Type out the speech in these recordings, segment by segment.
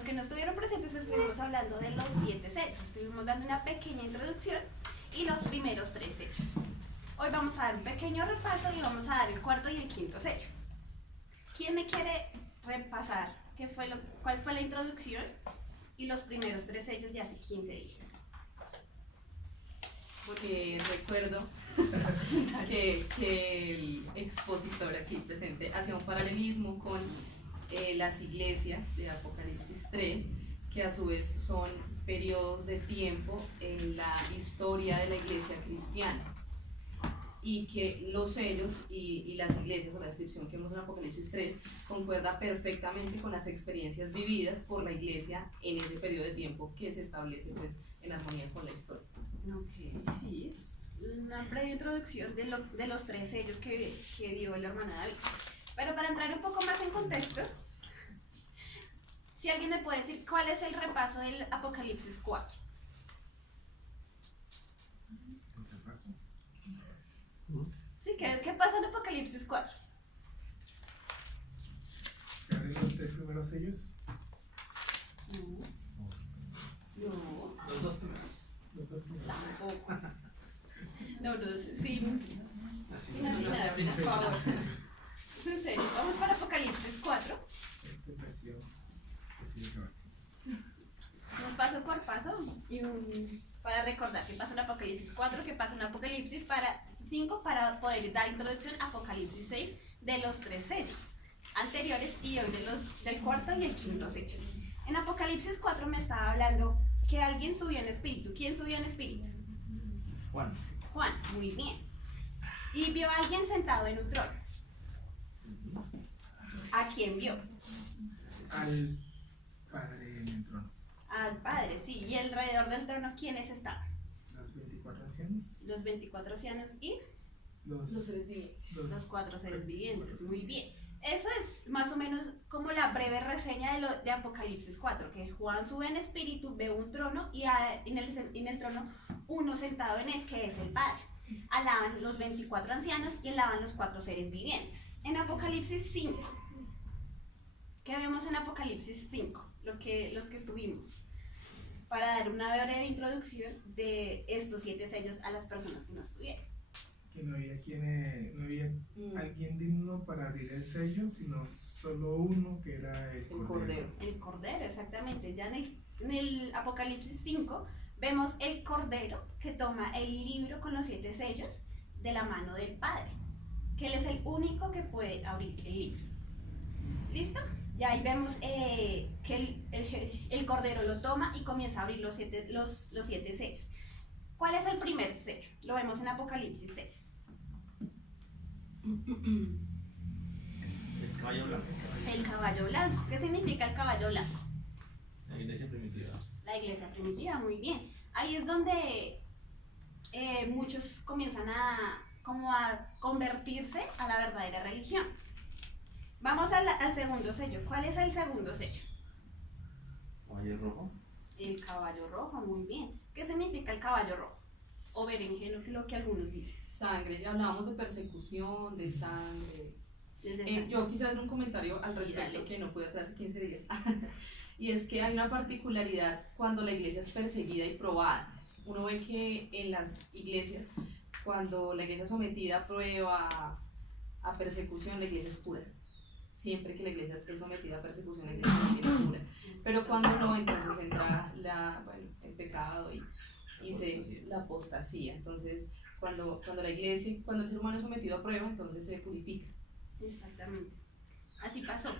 los que no estuvieron presentes estuvimos hablando de los 7 sellos, estuvimos dando una pequeña introducción y los primeros 3 sellos. Hoy vamos a dar un pequeño repaso y vamos a dar el cuarto y el quinto sello. ¿Quién me quiere repasar cuál fue la introducción y los primeros 3 sellos de hace 15 días? Porque recuerdo que el expositor aquí presente hacía un paralelismo con las iglesias de Apocalipsis 3, que a su vez son periodos de tiempo en la historia de la iglesia cristiana, y que los sellos y las iglesias, o la descripción que vemos en Apocalipsis 3, concuerda perfectamente con las experiencias vividas por la iglesia en ese periodo de tiempo que se establece pues en armonía con la historia. Ok, sí, es una breve introducción de los 3 sellos que dio la hermana David. Pero para entrar un poco más en contexto, si alguien me puede decir cuál es el repaso del Apocalipsis 4. Sí, ¿qué pasa en Apocalipsis 4? ¿Se abren los 3 primeros sellos? No. Los dos primeros. Tampoco. No sé, sí. Así No, nada, por favor. En serio, vamos para Apocalipsis 4. Nos paso por paso para recordar qué pasó en Apocalipsis 4, qué pasó en Apocalipsis 5 para poder dar introducción a Apocalipsis 6 de los 3 sellos anteriores y hoy del cuarto y el quinto sello. En Apocalipsis 4 me estaba hablando que alguien subió en espíritu. ¿Quién subió en espíritu? Juan. Juan, muy bien. Y vio a alguien sentado en un trono. ¿A quién vio? Al Padre en el trono. Al Padre, sí. Y alrededor del trono, ¿quiénes estaban? Los 24 ancianos. Los 24 ancianos y Los seres vivientes. los 4 seres vivientes. Muy bien. Eso es más o menos como la breve reseña de Apocalipsis 4, que Juan sube en espíritu, ve un trono y en el trono uno sentado en él, que es el Padre. Alaban los 24 ancianos y alaban los 4 seres vivientes. En Apocalipsis 5, ¿qué vemos en Apocalipsis 5? Los que estuvimos, para dar una breve introducción de estos 7 sellos a las personas que no estuvieron. Que no había alguien digno para abrir el sello, sino solo uno, que era el Cordero. El Cordero, exactamente. Ya en el Apocalipsis 5 vemos el Cordero que toma el libro con los 7 sellos de la mano del Padre, que Él es el único que puede abrir el libro. ¿Listo? Ya ahí vemos que el Cordero lo toma y comienza a abrir los 7 sellos. ¿Cuál es el primer sello? Lo vemos en Apocalipsis 6. El caballo blanco. El caballo blanco. ¿Qué significa el caballo blanco? La iglesia primitiva. La iglesia primitiva, muy bien. Ahí es donde muchos comienzan a convertirse a la verdadera religión. Vamos al segundo sello. ¿Cuál es el segundo sello? Caballo rojo. El caballo rojo, muy bien. ¿Qué significa el caballo rojo? O berenjeno, que es lo que algunos dicen. Sangre, ya hablábamos de persecución, de sangre. Desde Yo quise hacer un comentario al Sí, respecto dale. que no pude hacer hace 15 días. Y es que hay una particularidad cuando la iglesia es perseguida y probada. Uno ve que en las iglesias, cuando la iglesia es sometida a prueba, a persecución, la iglesia es pura. Siempre que la iglesia es sometida a persecución, la iglesia es pura. Pero cuando no, entonces entra el pecado y la apostasía. Entonces, cuando la iglesia, cuando el ser humano es sometido a prueba, entonces se purifica. Exactamente. Así pasó.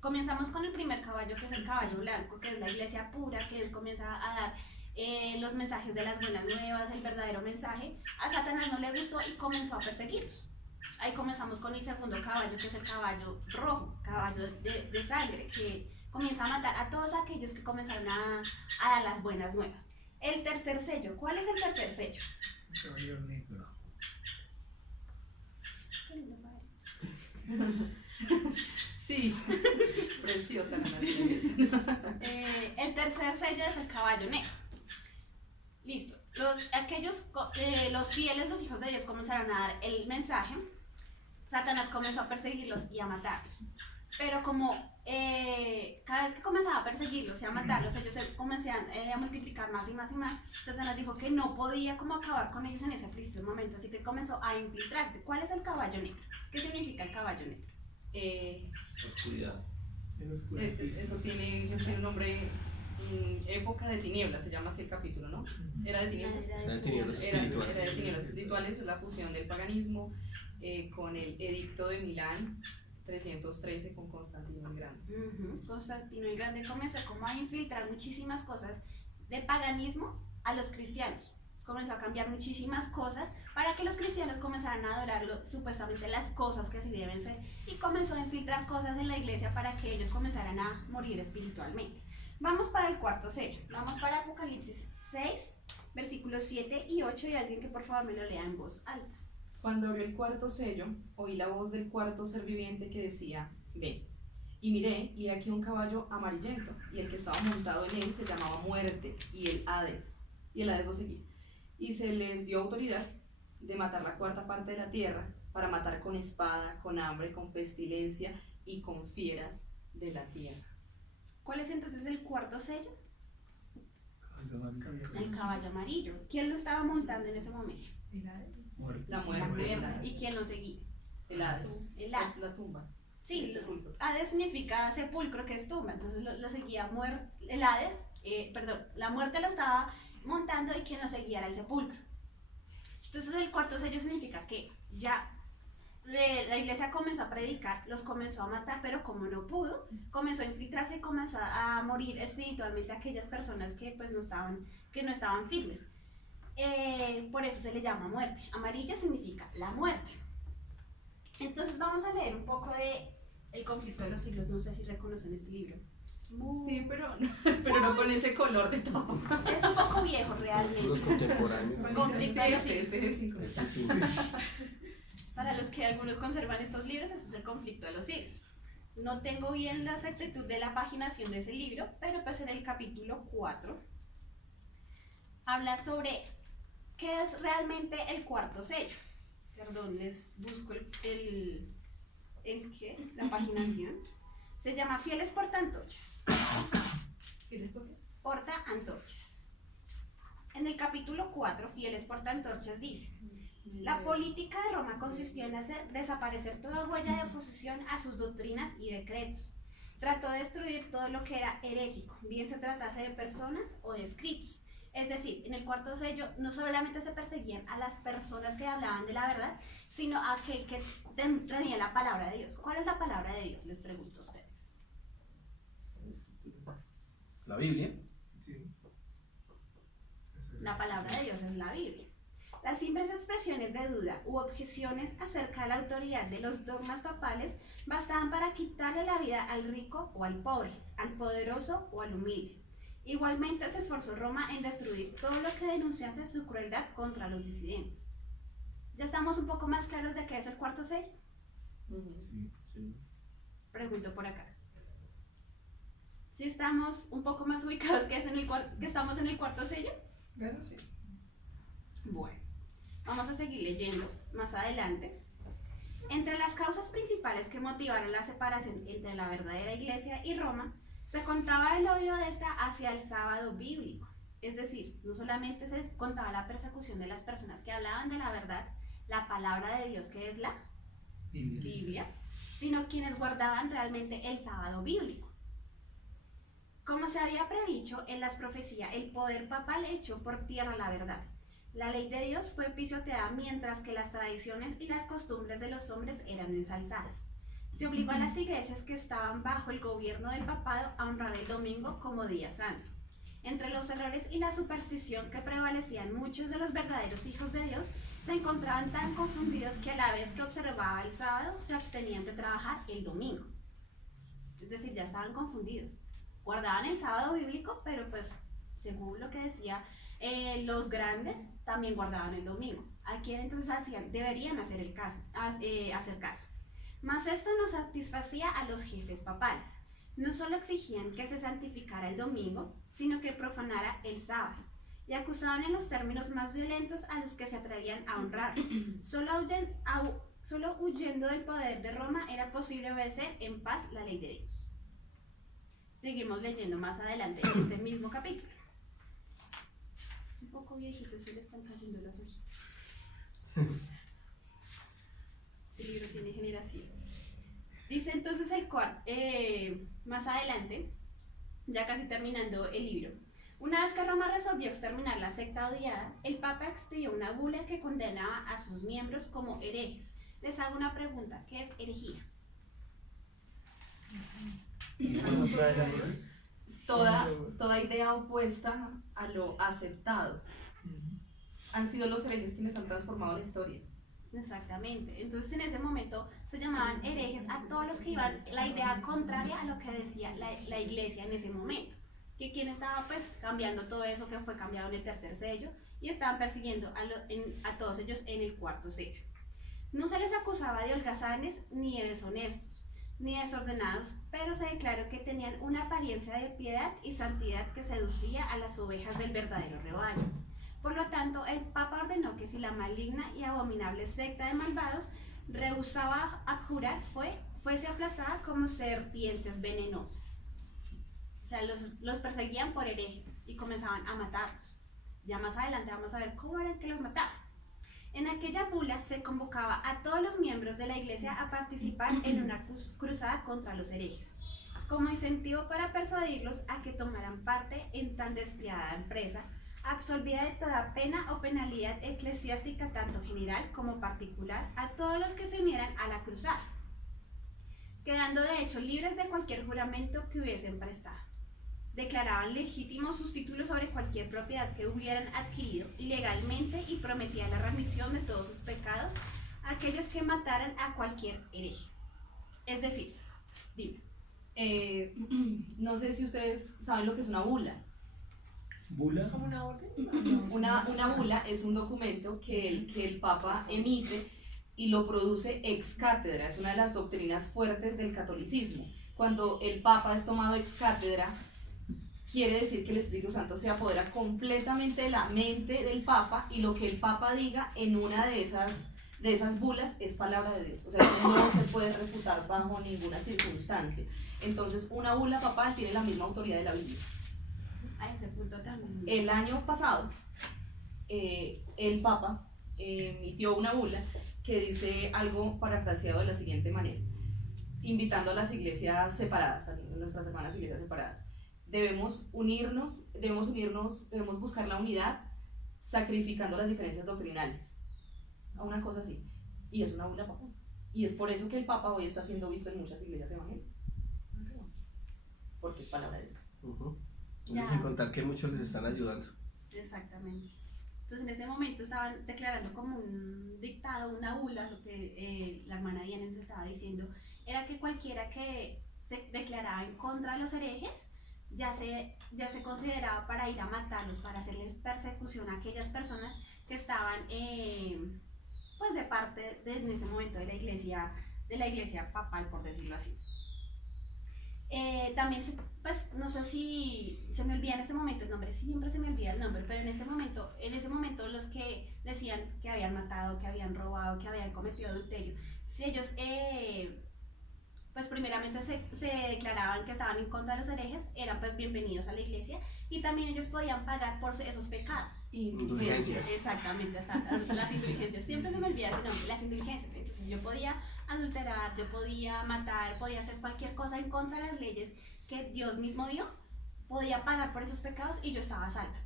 Comenzamos con el primer caballo, que es el caballo blanco, que es la iglesia pura, que comienza a dar los mensajes de las buenas nuevas, el verdadero mensaje. A Satanás no le gustó y comenzó a perseguirlos. Ahí comenzamos con el segundo caballo, que es el caballo rojo, caballo de sangre, que comienza a matar a todos aquellos que comenzaron a dar las buenas nuevas. El tercer sello, ¿cuál es el tercer sello? El caballo negro. Qué lindo padre. Sí, preciosa la naturaleza. El tercer sello es el caballo negro. Listo. Los fieles, los hijos de Dios, comenzaron a dar el mensaje. Satanás comenzó a perseguirlos y a matarlos. Pero como cada vez que comenzaba a perseguirlos y a matarlos, ellos se comenzaban a multiplicar más y más y más. Satanás dijo que no podía como acabar con ellos en ese preciso momento, así que comenzó a infiltrarse. ¿Cuál es el caballo negro? ¿Qué significa el caballo negro? Oscuridad. En oscurantismo. Eso tiene un nombre, época de tinieblas, se llama así el capítulo, ¿no? ¿Era de tinieblas? Era de tinieblas Era espirituales. de tinieblas espirituales, es la fusión del paganismo con el edicto de Milán 313 con Constantino el Grande. Constantino el Grande comenzó como a infiltrar muchísimas cosas de paganismo a los cristianos. Comenzó a cambiar muchísimas cosas para que los cristianos comenzaran a adorarlo, supuestamente las cosas que así deben ser, y comenzó a infiltrar cosas en la iglesia para que ellos comenzaran a morir espiritualmente. Vamos para el cuarto sello, vamos para Apocalipsis 6, versículos 7 y 8, y alguien que por favor me lo lea en voz alta. Cuando abrió el cuarto sello, oí la voz del cuarto ser viviente que decía, ven. Y miré, y aquí un caballo amarillento, y el que estaba montado en él se llamaba Muerte, y el Hades lo seguía. Y se les dio autoridad de matar la cuarta parte de la tierra, para matar con espada, con hambre, con pestilencia y con fieras de la tierra. ¿Cuál es entonces el cuarto sello? Caballo El caballo amarillo. ¿Quién lo estaba montando en ese momento? Muerte. La muerte, el ¿Y Hades. quién lo seguía? El Hades. El Hades. La tumba. Sí, El sepulcro. Hades significa sepulcro, que es tumba, entonces lo seguía el Hades, la muerte lo estaba montando y quien lo seguía era el sepulcro. Entonces el cuarto sello significa que ya la iglesia comenzó a predicar, los comenzó a matar, pero como no pudo, comenzó a infiltrarse y comenzó a morir espiritualmente a aquellas personas que pues no estaban firmes. Por eso se le llama muerte. Amarillo significa la muerte. Entonces vamos a leer un poco de El conflicto de los siglos. No sé si reconocen este libro. Sí, pero no con ese color de todo. Es un poco viejo realmente. Los contemporáneos. Conflicto de los Sí, siglos. este es cinco. Este sí. Para los que algunos conservan estos libros, este es el conflicto de los siglos. No tengo bien la exactitud de la paginación de ese libro, pero pues en el capítulo 4 habla sobre qué es realmente el cuarto sello. Perdón, les busco la paginación. Se llama Fieles portaantorchas. Portaantorchas. En el capítulo 4, Fieles portaantorchas dice: la política de Roma consistió en hacer desaparecer toda huella de oposición a sus doctrinas y decretos. Trató de destruir todo lo que era herético, bien se tratase de personas o de escritos. Es decir, en el cuarto sello no solamente se perseguían a las personas que hablaban de la verdad, sino a aquel que tenía la palabra de Dios. ¿Cuál es la palabra de Dios? Les pregunto a ustedes. La Biblia. Sí. La palabra de Dios es la Biblia. Las simples expresiones de duda u objeciones acerca de la autoridad de los dogmas papales bastaban para quitarle la vida al rico o al pobre, al poderoso o al humilde. Igualmente se esforzó Roma en destruir todo lo que denunciase su crueldad contra los disidentes. ¿Ya estamos un poco más claros de qué es el cuarto sello? Sí. Sí. Pregunto por acá. ¿Sí estamos un poco más ubicados que estamos en el cuarto sello? Eso sí. Bueno, vamos a seguir leyendo más adelante. Entre las causas principales que motivaron la separación entre la verdadera iglesia y Roma, se contaba el odio de esta hacia el sábado bíblico. Es decir, no solamente se contaba la persecución de las personas que hablaban de la verdad, la palabra de Dios que es la Biblia, sino quienes guardaban realmente el sábado bíblico. Como se había predicho en las profecías, el poder papal echó por tierra la verdad. La ley de Dios fue pisoteada mientras que las tradiciones y las costumbres de los hombres eran ensalzadas. Se obligó a las iglesias que estaban bajo el gobierno del papado a honrar el domingo como día santo. Entre los errores y la superstición que prevalecían, muchos de los verdaderos hijos de Dios se encontraban tan confundidos que a la vez que observaba el sábado se abstenían de trabajar el domingo. Es decir, ya estaban confundidos. Guardaban el sábado bíblico, pero pues según lo que decía los grandes, también guardaban el domingo. ¿A quién entonces deberían hacer caso? Mas esto no satisfacía a los jefes papales. No solo exigían que se santificara el domingo, sino que profanara el sábado, y acusaban en los términos más violentos a los que se atrevían a honrar. Solo huyendo del poder de Roma era posible obedecer en paz la ley de Dios. seguimos leyendo más adelante en este mismo capítulo. Es un poco viejito, se le están cayendo las hojitas. Este libro tiene generaciones. Dice entonces más adelante, ya casi terminando el libro, una vez que Roma resolvió exterminar la secta odiada, el Papa expidió una bula que condenaba a sus miembros como herejes. Les hago una pregunta, ¿qué es herejía? Toda idea opuesta a lo aceptado. Han sido los herejes quienes han transformado la historia. Exactamente. Entonces en ese momento se llamaban herejes a todos los que iban la idea contraria a lo que decía la iglesia en ese momento. Que quien estaba pues cambiando todo eso que fue cambiado en el tercer sello y estaban persiguiendo a todos ellos en el cuarto sello. No se les acusaba de holgazanes ni de deshonestos, ni desordenados, pero se declaró que tenían una apariencia de piedad y santidad que seducía a las ovejas del verdadero rebaño. Por lo tanto, el Papa ordenó que si la maligna y abominable secta de malvados rehusaba abjurar, fuese aplastada como serpientes venenosas. O sea, los perseguían por herejes y comenzaban a matarlos. Ya más adelante vamos a ver cómo eran que los mataban. En aquella bula se convocaba a todos los miembros de la iglesia a participar en una cruzada contra los herejes, como incentivo para persuadirlos a que tomaran parte en tan despiadada empresa, absolvida de toda pena o penalidad eclesiástica tanto general como particular a todos los que se unieran a la cruzada, quedando de hecho libres de cualquier juramento que hubiesen prestado. Declaraban legítimos sus títulos sobre cualquier propiedad que hubieran adquirido ilegalmente y prometían la remisión de todos sus pecados a aquellos que mataran a cualquier hereje. Es decir, dime. No sé si ustedes saben lo que es una bula. ¿Bula? ¿Como una orden? Una bula es un documento que el Papa emite y lo produce ex cátedra. Es una de las doctrinas fuertes del catolicismo. Cuando el Papa es tomado ex cátedra, quiere decir que el Espíritu Santo se apodera completamente de la mente del Papa y lo que el Papa diga en una de esas bulas es palabra de Dios. O sea, eso no se puede refutar bajo ninguna circunstancia. Entonces, una bula papal tiene la misma autoridad de la Biblia. A ese punto también. El año pasado, el Papa emitió una bula que dice algo parafraseado de la siguiente manera, invitando a las iglesias separadas, a nuestras hermanas iglesias separadas. Debemos buscar la unidad sacrificando las diferencias doctrinales. A una cosa así. Y es una bula papal. Y es por eso que el Papa hoy está siendo visto en muchas iglesias evangélicas. Porque es palabra de Dios. Entonces, sin contar que muchos les están ayudando. Exactamente. Entonces en ese momento estaban declarando como un dictado, una bula, lo que la hermana Diana nos estaba diciendo, era que cualquiera que se declaraba en contra de los herejes, ya se consideraba para ir a matarlos, para hacerle persecución a aquellas personas que estaban pues de parte en ese momento de la iglesia papal, por decirlo así. También, pues no sé si se me olvida en este momento el nombre, siempre se me olvida el nombre, pero en ese momento los que decían que habían matado, que habían robado, que habían cometido adulterio, si ellos pues primeramente se declaraban que estaban en contra de los herejes, eran pues bienvenidos a la iglesia y también ellos podían pagar por esos pecados. Indulgencias. Exactamente, las indulgencias, siempre se me olvida ese nombre, las indulgencias. Entonces yo podía adulterar, yo podía matar, podía hacer cualquier cosa en contra de las leyes que Dios mismo dio, podía pagar por esos pecados y yo estaba salva.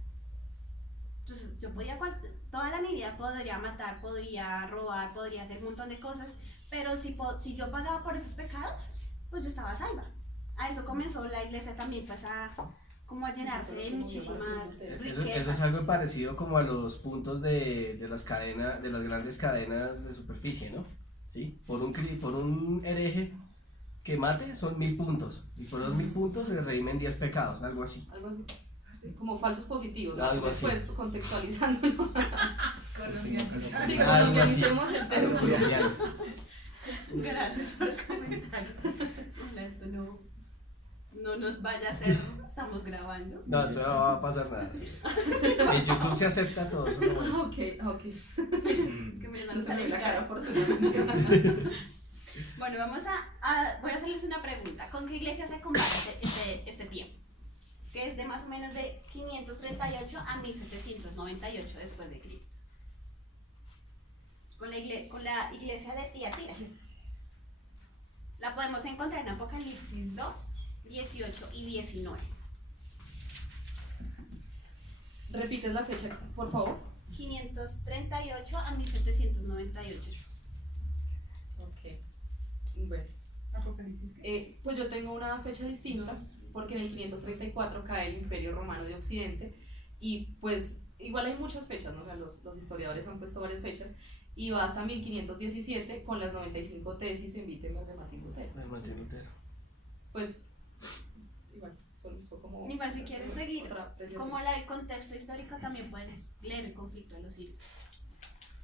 Entonces yo podía, toda la mi vida podría matar, podría robar, podría hacer un montón de cosas, pero si yo pagaba por esos pecados, pues yo estaba salva. A eso comenzó la iglesia también pues a llenarse de muchísimas riquezas. Eso es algo parecido como a los puntos de las grandes cadenas de superficie, ¿no? ¿Sí? Por un hereje que mate son 1000 puntos y por los 1000 puntos se le redimen 10 pecados, algo así. Algo así. Como falsos positivos, ¿no? Algo así. Pues contextualizándolo. Sí, Algo así. colombianicemos el tema. Gracias por comentar. Ojalá esto no nos vaya a hacer. Estamos grabando. No, esto no va a pasar nada. En YouTube se acepta todo eso. ¿No? Ok. Que me No sale la cara, por afortunadamente. Bueno, vamos voy a hacerles una pregunta. ¿Con qué iglesia se compara este tiempo? Que es de más o menos de 538 a 1798 después de Cristo. Con la iglesia de Tiatira. La podemos encontrar en Apocalipsis 2, 18 y 19. ¿Repites la fecha, por favor? 538 a 1798. Ok. Bueno. Apocalipsis. Pues yo tengo una fecha distinta, porque en el 534 cae el Imperio Romano de Occidente, y pues igual hay muchas fechas, ¿no? O sea, los historiadores han puesto varias fechas, y va hasta 1517 con las 95 tesis en Wittenberg de Martín Lutero. De Martín Lutero. Pues, igual, son como... Igual si quieren seguir otra apreciación. como el contexto histórico, también pueden leer el conflicto de los siglos.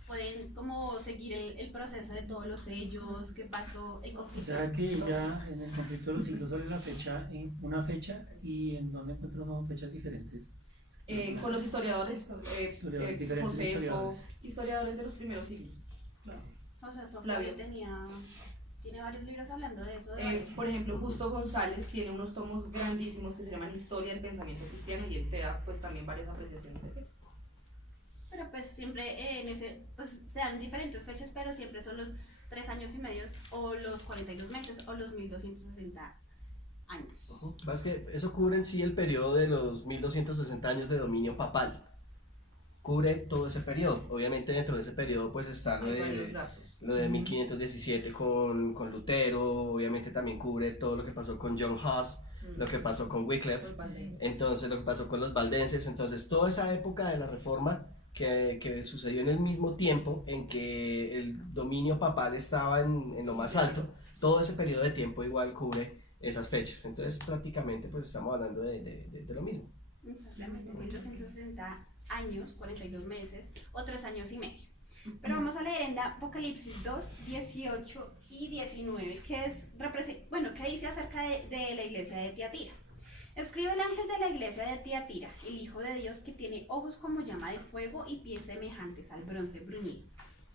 Pueden como seguir el proceso de todos los sellos, qué pasó, el O conflicto. sea que ya en el conflicto de los siglos sale la fecha, una fecha, y en donde encuentro unas fechas diferentes. Con los historiadores, Diferentes Josefo, historiadores de los primeros siglos. O sea, Flavio. tiene varios libros hablando de eso. Por ejemplo, Justo González tiene unos tomos grandísimos que se llaman Historia del Pensamiento Cristiano, y él te da pues también varias apreciaciones de fechas. Pero pues siempre pues sean diferentes fechas, pero siempre son los 3 años y medio, o los 42 meses, o los 1260 años. Más que eso cubre en sí el periodo de los 1260 años de dominio papal. Cubre todo ese periodo. Obviamente dentro de ese periodo pues está Hay varios lapsos. lo de 1517 con Lutero, obviamente también cubre todo lo que pasó con John Huss, lo que pasó con Wycliffe, Los valdenses. entonces lo que pasó con los valdenses, entonces toda esa época de la Reforma que sucedió en el mismo tiempo en que el dominio papal estaba en lo más alto, todo ese periodo de tiempo igual cubre esas fechas, entonces prácticamente pues estamos hablando de lo mismo. Exactamente, 1260 años, 42 meses, o 3 años y medio. Pero vamos a leer en Apocalipsis 2, 18 y 19, que dice acerca de la iglesia de Tiatira. Escribe el ángel de la iglesia de Tiatira, el Hijo de Dios, que tiene ojos como llama de fuego y pies semejantes al bronce bruñido.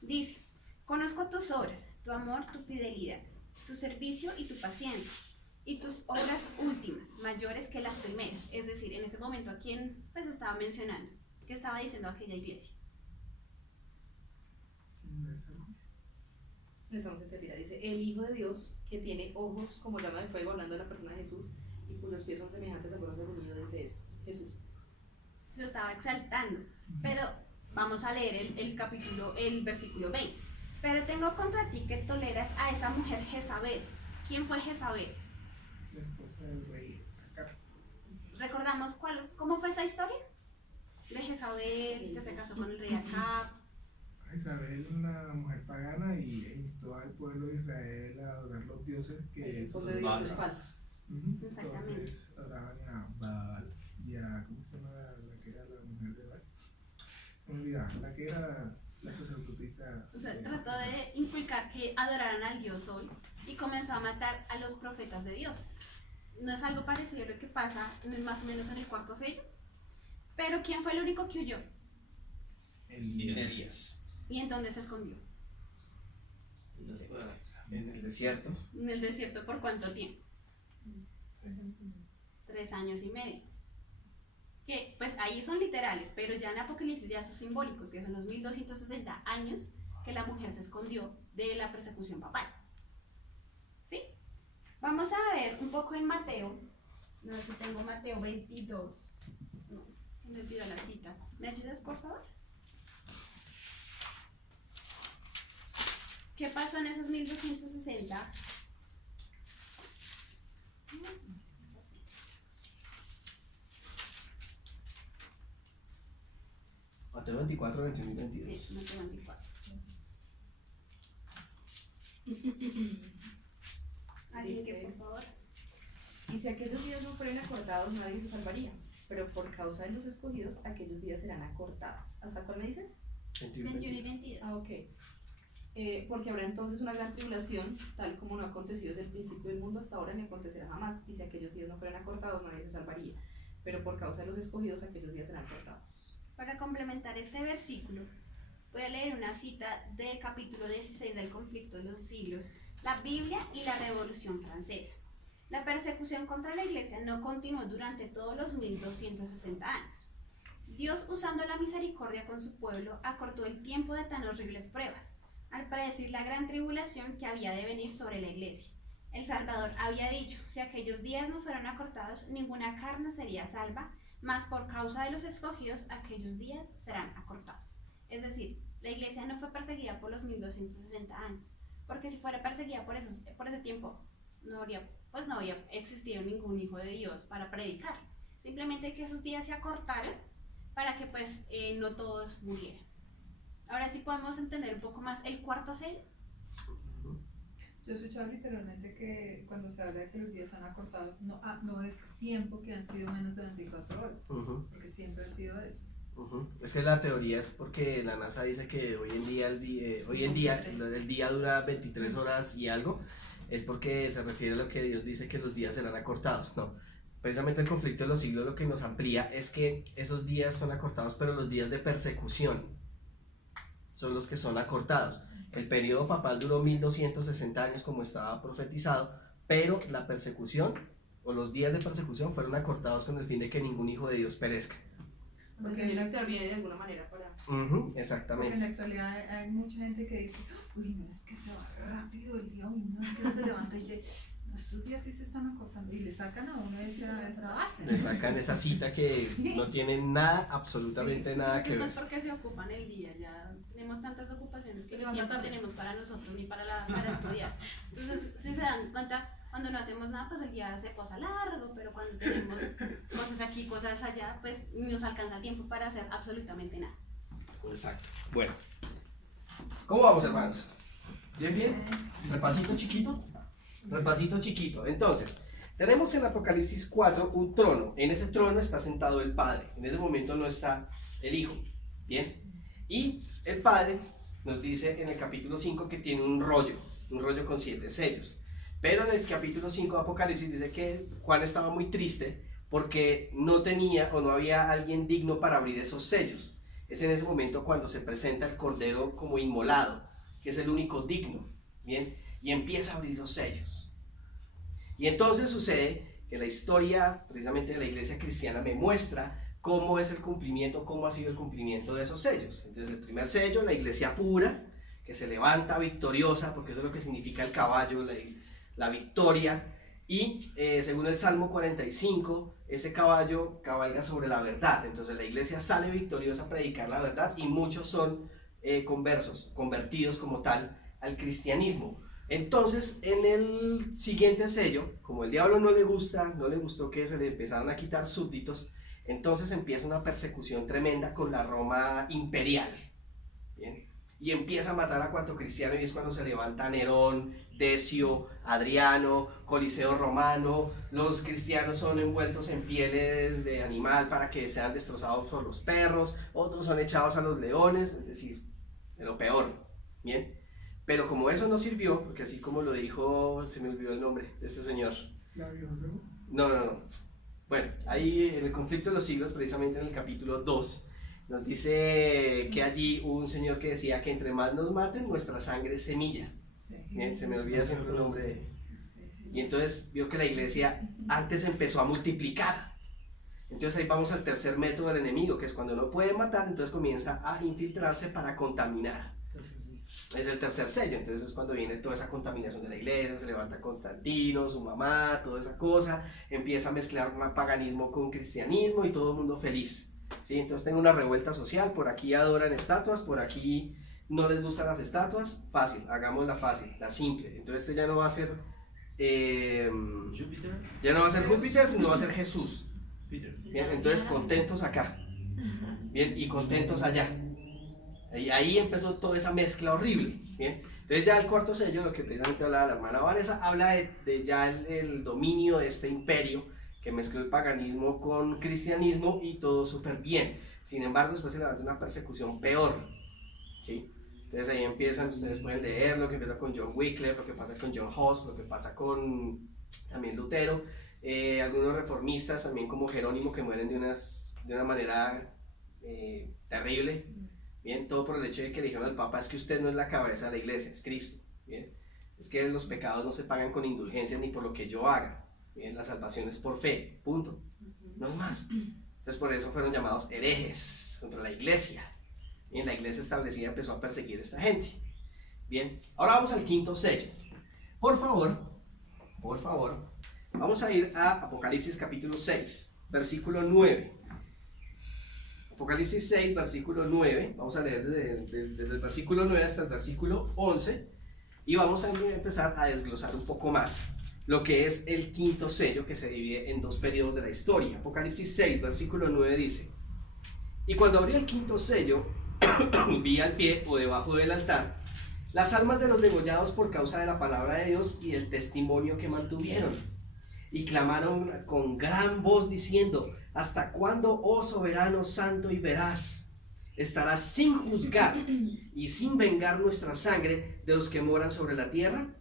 Dice: conozco tus obras, tu amor, tu fidelidad, tu servicio y tu paciencia, y tus obras últimas, mayores que las primeras. Es decir, en ese momento, ¿a quién pues estaba mencionando? ¿Qué estaba diciendo aquella iglesia? Estamos en Tiatira, dice: el Hijo de Dios, que tiene ojos como llama de fuego, hablando de la persona de Jesús, y cuyos pies son semejantes al bronce bruñido, dice esto, Jesús. Lo estaba exaltando. Pero vamos a leer el versículo 20. Pero tengo contra ti que toleras a esa mujer Jezabel. ¿Quién fue Jezabel? La esposa del rey Acab. ¿Recordamos cómo fue esa historia? De Jezabel, que se casó con el rey Acab. Isabel, una mujer pagana, y instó al pueblo de Israel a adorar los dioses que Son de dioses falsos. Exactamente. Entonces adoraban a Baal y a, ¿cómo se llama la que era la mujer de Baal? Se me olvidaba, la que era la sacerdotisa. O sea, trató de inculcar que adoraran al dios Sol y comenzó a matar a los profetas de Dios. No es algo parecido a lo que pasa más o menos en el cuarto sello. Pero ¿quién fue el único que huyó? Elías. ¿Y en dónde se escondió? En el desierto. En el desierto. ¿Por cuánto tiempo? 3 años y medio. Que pues ahí son literales, pero ya en Apocalipsis ya son simbólicos, que son los 1260 años que la mujer se escondió de la persecución papal. ¿Sí? Vamos a ver un poco en Mateo. No sé si tengo Mateo 22. No, se me olvidó la cita. ¿Me ayudas, por favor? ¿Qué pasó en esos 1260? Mateo 24, 21 y 22. Sí, Mateo 24. ¿Alguien Dice: que, por favor? y si aquellos días no fueran acortados, nadie se salvaría, pero por causa de los escogidos, aquellos días serán acortados. ¿Hasta cuál me dices? 21 y 21 y 22. 22. Ah, ok. Porque habrá entonces una gran tribulación, tal como no ha acontecido desde el principio del mundo hasta ahora, ni acontecerá jamás. Y si aquellos días no fueran acortados, nadie se salvaría, pero por causa de los escogidos, aquellos días serán cortados. Para complementar este versículo, voy a leer una cita del capítulo 16 del conflicto de los siglos, la Biblia y la Revolución Francesa. La persecución contra la iglesia no continuó durante todos los 1260 años. Dios, usando la misericordia con su pueblo, acortó el tiempo de tan horribles pruebas, al predecir la gran tribulación que había de venir sobre la iglesia. El Salvador había dicho, si aquellos días no fueron acortados, ninguna carne sería salva, mas por causa de los escogidos, aquellos días serán acortados. Es decir, la iglesia no fue perseguida por los 1260 años, porque si fuera perseguida por ese tiempo, no habría existido ningún hijo de Dios para predicar. Simplemente que esos días se acortaron para que no todos murieran. Ahora sí podemos entender un poco más el cuarto sello. Yo he escuchado literalmente que cuando se habla de que los días están acortados, no es tiempo que han sido menos de 24 horas, porque siempre ha sido eso. Es que la teoría es porque la NASA dice que hoy en día el día dura 23 horas y algo, es porque se refiere a lo que Dios dice que los días serán acortados, ¿no? Precisamente el conflicto de los siglos lo que nos amplía es que esos días son acortados, pero los días de persecución son los que son acortados. El periodo papal duró 1260 años como estaba profetizado, pero la persecución o los días de persecución fueron acortados con el fin de que ningún hijo de Dios perezca. Porque el Señor interviene de alguna manera para... Exactamente. Porque en la actualidad hay mucha gente que dice, uy, no, es que se va rápido el día, uy, no, es que no se levanta y le... Estos días sí se están acortando y le sacan a uno esa base. Le sacan esa cita que no tiene nada, absolutamente nada que No ver. es porque se ocupan el día, ya tenemos tantas ocupaciones que Pero ni tiempo no tenemos para nosotros ni para estudiar. Entonces, si se dan cuenta, cuando no hacemos nada, pues el día se posa largo, pero cuando tenemos cosas aquí, cosas allá, pues nos alcanza tiempo para hacer absolutamente nada. Exacto. Bueno, ¿cómo vamos, hermanos? ¿Bien, bien? ¿Repasito chiquito? Repasito chiquito. Entonces, tenemos en Apocalipsis 4 un trono. En ese trono está sentado el Padre. En ese momento no está el Hijo. ¿Bien? Y el Padre nos dice en el capítulo 5 que tiene un rollo con 7 sellos. Pero en el capítulo 5 de Apocalipsis dice que Juan estaba muy triste porque no tenía o no había alguien digno para abrir esos sellos. Es en ese momento cuando se presenta el Cordero como inmolado, que es el único digno. ¿Bien? Y empieza a abrir los sellos. Y entonces sucede que la historia precisamente de la iglesia cristiana me muestra cómo es el cumplimiento, cómo ha sido el cumplimiento de esos sellos. Entonces el primer sello, la iglesia pura, que se levanta victoriosa, porque eso es lo que significa el caballo, la victoria. Y según el Salmo 45, ese caballo cabalga sobre la verdad. Entonces la iglesia sale victoriosa a predicar la verdad y muchos son convertidos como tal al cristianismo. Entonces, en el siguiente sello, como el diablo no le gustó que se le empezaran a quitar súbditos, entonces empieza una persecución tremenda con la Roma imperial. ¿Bien? Y empieza a matar a cuanto cristiano, y es cuando se levanta Nerón, Decio, Adriano, Coliseo Romano. Los cristianos son envueltos en pieles de animal para que sean destrozados por los perros, otros son echados a los leones, es decir, de lo peor. ¿Bien? Pero como eso no sirvió, porque así como lo dijo, se me olvidó el nombre de este señor. Flavio Josefo. No. Bueno, ahí en el conflicto de los siglos, precisamente en el capítulo 2, nos dice que allí hubo un señor que decía que entre más nos maten, nuestra sangre es semilla. Sí. Bien, se me olvida siempre el nombre. Sí. Y entonces vio que la iglesia antes empezó a multiplicar. Entonces ahí vamos al tercer método del enemigo, que es cuando no puede matar, entonces comienza a infiltrarse para contaminar. Es el tercer sello, entonces es cuando viene toda esa contaminación de la iglesia, se levanta Constantino, su mamá, toda esa cosa, empieza a mezclar paganismo con cristianismo y todo el mundo feliz. ¿Sí? Entonces tengo una revuelta social, por aquí adoran estatuas, por aquí no les gustan las estatuas, fácil, hagámosla fácil, la simple. Entonces este ya no va a ser Júpiter. ya no va a ser Júpiter, sino va a ser Jesús. Peter. Bien, entonces contentos acá, bien, y contentos allá. Y ahí empezó toda esa mezcla horrible. ¿Bien? Entonces ya el cuarto sello, lo que precisamente hablaba la hermana Vanessa, habla de ya el dominio de este imperio que mezcló el paganismo con cristianismo y todo súper bien. Sin embargo, después se levanta una persecución peor. ¿Sí? Entonces ahí empiezan, ustedes pueden leer lo que empieza con John Wycliffe, lo que pasa con John Huss, lo que pasa con también Lutero, algunos reformistas también como Jerónimo que mueren de una manera terrible. Bien, todo por el hecho de que le dijeron al Papa, es que usted no es la cabeza de la iglesia, es Cristo. Bien, es que los pecados no se pagan con indulgencias ni por lo que yo haga. Bien, la salvación es por fe, punto. No hay más. Entonces por eso fueron llamados herejes contra la iglesia. Bien, la iglesia establecida empezó a perseguir a esta gente. Bien, ahora vamos al quinto sello. Por favor, vamos a ir a Apocalipsis capítulo 6, versículo 9. Apocalipsis 6, versículo 9. Vamos a leer desde el versículo 9 hasta el versículo 11. Y vamos a empezar a desglosar un poco más lo que es el quinto sello, que se divide en dos periodos de la historia. Apocalipsis 6, versículo 9 dice: y cuando abrí el quinto sello, vi al pie o debajo del altar las almas de los degollados por causa de la palabra de Dios y del testimonio que mantuvieron. Y clamaron con gran voz diciendo: ¿hasta cuándo, oh soberano, santo y veraz, estarás sin juzgar y sin vengar nuestra sangre de los que moran sobre la tierra?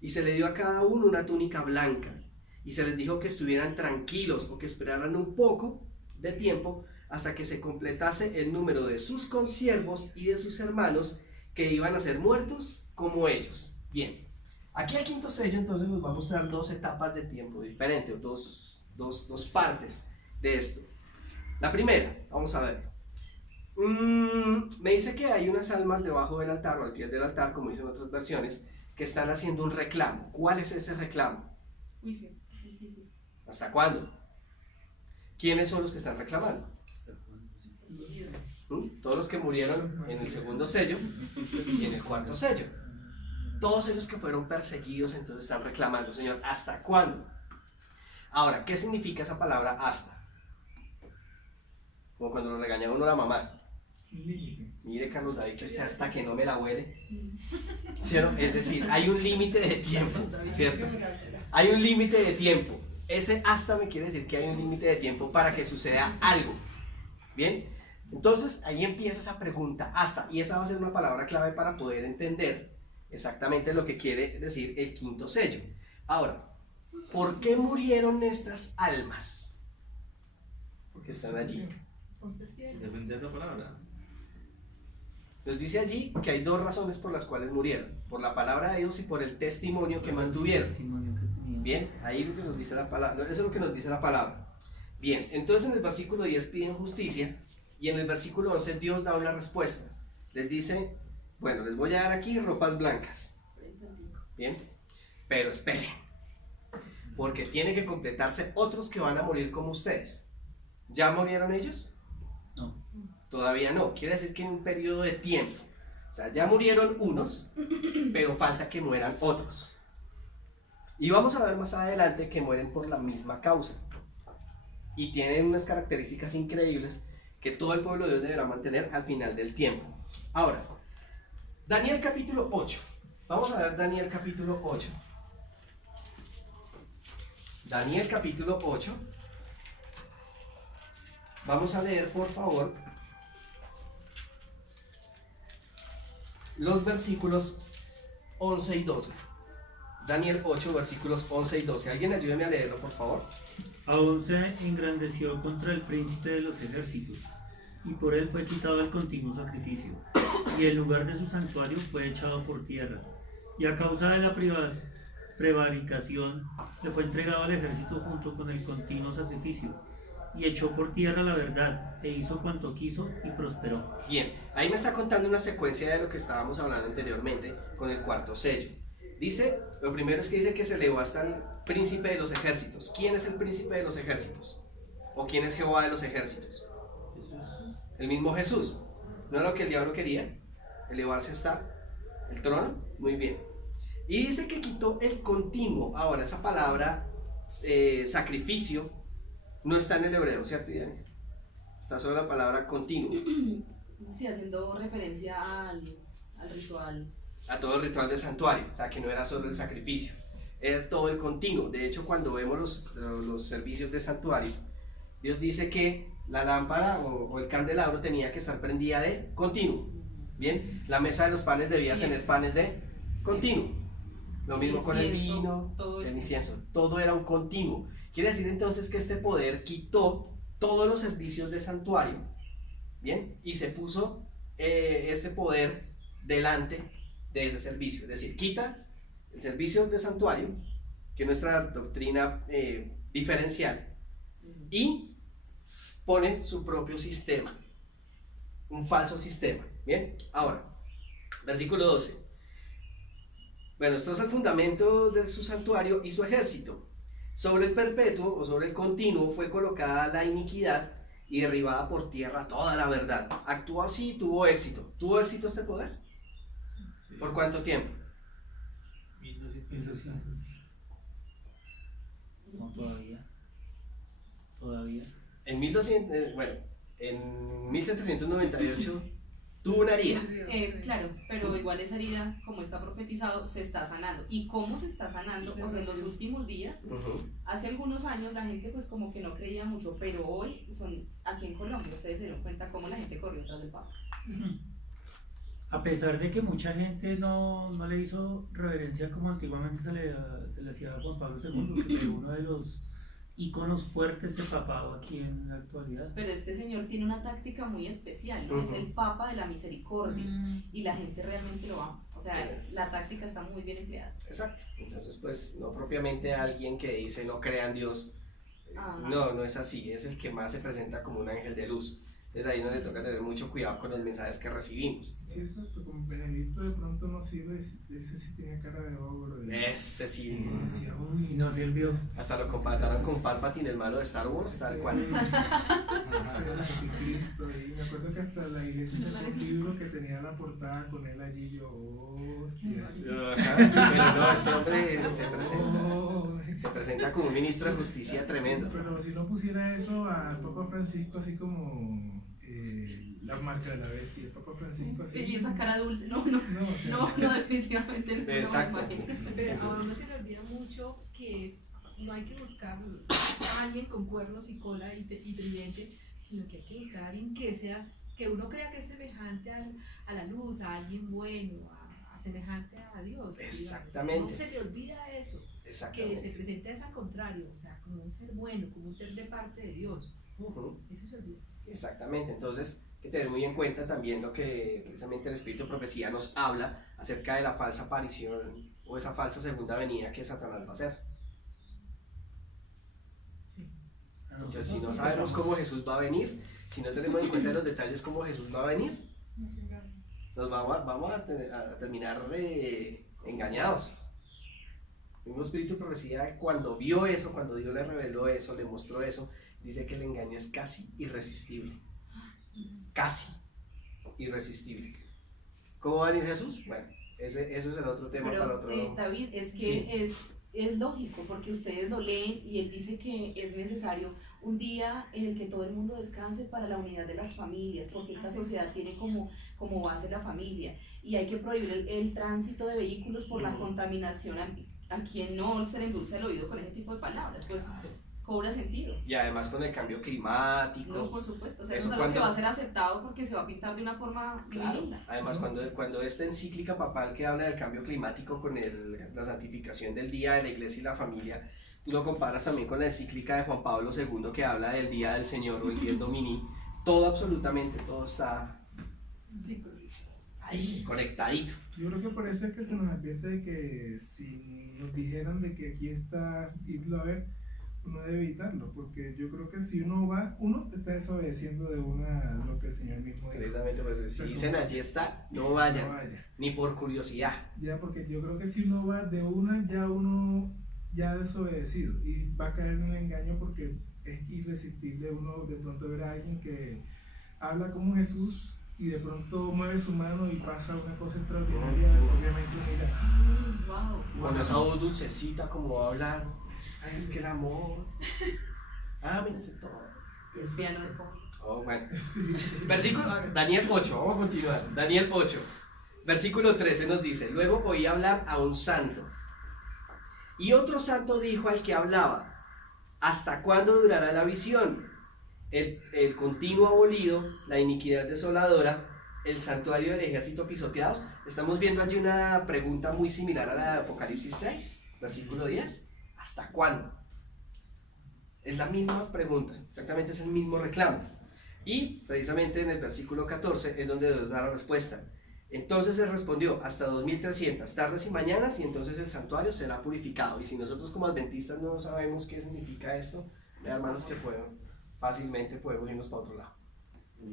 Y se le dio a cada uno una túnica blanca, y se les dijo que estuvieran tranquilos o que esperaran un poco de tiempo hasta que se completase el número de sus consiervos y de sus hermanos que iban a ser muertos como ellos. Bien, aquí el quinto sello entonces nos va a mostrar dos etapas de tiempo diferentes, dos partes de esto. La primera, vamos a ver. Me dice que hay unas almas debajo del altar o al pie del altar, como dicen otras versiones, que están haciendo un reclamo. ¿Cuál es ese reclamo? Juicio. ¿Hasta cuándo? ¿Quiénes son los que están reclamando? Todos los que murieron en el segundo sello y en el cuarto sello. Todos ellos que fueron perseguidos entonces están reclamando: Señor, ¿hasta cuándo? Ahora, ¿qué significa esa palabra hasta? Como cuando lo regaña uno a la mamá. Mire, Carlos David, que usted hasta que no me la huele. ¿Cierto? Es decir, hay un límite de tiempo, ¿cierto? Hay un límite de tiempo. Ese hasta me quiere decir que hay un límite de tiempo para que suceda algo. ¿Bien? Entonces ahí empieza esa pregunta, hasta, y esa va a ser una palabra clave para poder entender exactamente lo que quiere decir el quinto sello. Ahora, ¿por qué murieron estas almas? Porque están allí. Depende de la palabra. Nos dice allí que hay dos razones por las cuales murieron: por la palabra de Dios y por el testimonio que mantuvieron. Bien, ahí es lo que nos dice la palabra, eso es lo que nos dice la palabra. Bien, entonces en el versículo 10 piden justicia y en el versículo 11 Dios da una respuesta. Les dice: bueno, les voy a dar aquí ropas blancas. Bien, pero esperen, porque tiene que completarse otros que van a morir como ustedes. ¿Ya murieron ellos? No. Todavía no, quiere decir que en un periodo de tiempo. O sea, ya murieron unos, pero falta que mueran otros. Y vamos a ver más adelante que mueren por la misma causa. Y tienen unas características increíbles que todo el pueblo de Dios deberá mantener al final del tiempo. Ahora, Daniel capítulo 8. Vamos a ver Daniel capítulo 8. Daniel capítulo 8. Vamos a leer, por favor, los versículos 11 y 12. Daniel 8, versículos 11 y 12. ¿Alguien ayúdeme a leerlo, por favor? Aún se engrandeció contra el príncipe de los ejércitos, y por él fue quitado el continuo sacrificio, y el lugar de su santuario fue echado por tierra, y a causa de la prevaricación le fue entregado al ejército junto con el continuo sacrificio, y echó por tierra la verdad, e hizo cuanto quiso y prosperó. Bien, ahí me está contando una secuencia de lo que estábamos hablando anteriormente con el cuarto sello. Dice, lo primero es que dice que se elevó hasta el príncipe de los ejércitos. ¿Quién es el príncipe de los ejércitos? ¿O quién es Jehová de los ejércitos? El mismo Jesús. ¿No es lo que el diablo quería? Elevarse hasta el trono. Muy bien. Y dice que quitó el continuo. Ahora, esa palabra sacrificio no está en el hebreo, ¿cierto, Yanis? Está solo la palabra continuo. Sí, haciendo referencia al ritual. A todo el ritual del santuario, o sea que no era solo el sacrificio, era todo el continuo. De hecho, cuando vemos los servicios de santuario, Dios dice que la lámpara o el candelabro tenía que estar prendida de continuo. Bien, la mesa de los panes debía tener panes de continuo. Lo mismo con el vino, el incienso, todo era un continuo. Quiere decir entonces que este poder quitó todos los servicios de santuario, bien, y se puso este poder delante de ese servicio, es decir, quita el servicio de santuario, que es nuestra doctrina diferencial, y ponen su propio sistema, un falso sistema. Bien, ahora, versículo 12. Bueno, esto es el fundamento de su santuario y su ejército. Sobre el perpetuo o sobre el continuo fue colocada la iniquidad y derribada por tierra toda la verdad. Actuó así y tuvo éxito. ¿Tuvo éxito este poder? ¿Por cuánto tiempo? 1200. No, todavía. En 1200, bueno, en 1798 tuvo una herida. Claro, pero igual esa herida, como está profetizado, se está sanando. ¿Y cómo se está sanando? O sea, en los últimos días, hace algunos años la gente pues como que no creía mucho, pero hoy son aquí en Colombia, ustedes se dieron cuenta cómo la gente corrió tras del Papa. A pesar de que mucha gente no le hizo reverencia como antiguamente se le hacía a Juan Pablo II, que fue uno de los íconos fuertes de papado aquí en la actualidad. Pero este señor tiene una táctica muy especial, ¿no? Es el Papa de la Misericordia y la gente realmente lo ama. O sea, la táctica está muy bien empleada. Exacto. Entonces, pues, no propiamente alguien que dice no crea en Dios. No es así. Es el que más se presenta como un ángel de luz. Entonces ahí nos le toca tener mucho cuidado con los mensajes que recibimos. Sí, exacto. Como Benedicto de pronto no sirve, ese sí tenía cara de ogro. Ese sí. Decía, Y no sirvió. Hasta lo compararon con Palpatine, el malo de Star Wars, tal cual. Cristo, y me acuerdo que hasta la iglesia sacó un libro que tenía la portada con él allí. Yo, hostia. Pero no, este hombre se presenta como un ministro de justicia tremendo. Pero si no pusiera eso al Papa Francisco así como la marca de la bestia, el Papa Francisco así. Y esa cara dulce, no, definitivamente no. Exacto. Pero a uno se le olvida mucho que no hay que buscar a alguien con cuernos y cola y tridente, sino que hay que buscar a alguien que uno crea que es semejante a la luz, a alguien bueno, a semejante a Dios. Exactamente. No se le olvida eso, que se presenta es al contrario, o sea, como un ser bueno, como un ser de parte de Dios. Eso se olvida. Exactamente, entonces hay que tener muy en cuenta también lo que precisamente el Espíritu de Profecía nos habla acerca de la falsa aparición o esa falsa segunda venida que Satanás va a hacer. Entonces, si no sabemos cómo Jesús va a venir, si no tenemos en cuenta los detalles cómo Jesús va a venir, nos vamos a terminar engañados. El mismo Espíritu de Profecía, cuando vio eso, cuando Dios le reveló eso, le mostró eso, dice que el engaño es casi irresistible. Casi irresistible. ¿Cómo va a venir Jesús? Bueno, ese es el otro tema. Pero, para otro. David, es que Sí. es lógico, porque ustedes lo leen y él dice que es necesario un día en el que todo el mundo descanse para la unidad de las familias, porque esta sociedad tiene como base la familia y hay que prohibir el tránsito de vehículos por la contaminación. A quien no se le endulce el oído con ese tipo de palabras, pues cobra sentido. Y además con el cambio climático. No, por supuesto, o sea, Eso eso es algo que cuando- va a ser aceptado porque se va a pintar de una forma muy Claro. linda. Además, cuando esta encíclica papal que habla del cambio climático con la santificación del día de la iglesia y la familia, tú lo comparas también con la encíclica de Juan Pablo II que habla del día del Señor o el Dies Domini, todo absolutamente, todo está ahí, conectadito. Yo creo que por eso es que se nos advierte de que si nos dijeran de que aquí está, irlo a ver, uno debe evitarlo, porque yo creo que si uno va, uno está desobedeciendo de una lo que el Señor mismo dijo. Precisamente por eso, si Pero dicen como- allí está, no vayan, No vaya. ni por curiosidad. Ya, porque yo creo que si uno va de una, uno ya ha desobedecido y va a caer en el engaño porque es irresistible uno de pronto ver a alguien que habla como Jesús y de pronto mueve su mano y pasa una cosa extraordinaria, obviamente uno dirá, Wow. Con esa voz dulcecita como va a hablar, ay, es que el amor, ámense todos. Y el piano de fondo. Oh, bueno. Versículo, Daniel 8, vamos a continuar. Daniel 8, versículo 13 nos dice: luego oí hablar a un santo. Y otro santo dijo al que hablaba: ¿hasta cuándo durará la visión? El continuo abolido, la iniquidad desoladora, el santuario del ejército pisoteados. Estamos viendo allí una pregunta muy similar a la de Apocalipsis 6, versículo 10. ¿Hasta cuándo? Es la misma pregunta, exactamente es el mismo reclamo. Y precisamente en el versículo 14 es donde Dios da la respuesta. Entonces él respondió, hasta 2300 tardes y mañanas, y entonces el santuario será purificado. Y si nosotros como adventistas no sabemos qué significa esto, vean, hermanos, que fácilmente podemos irnos para otro lado.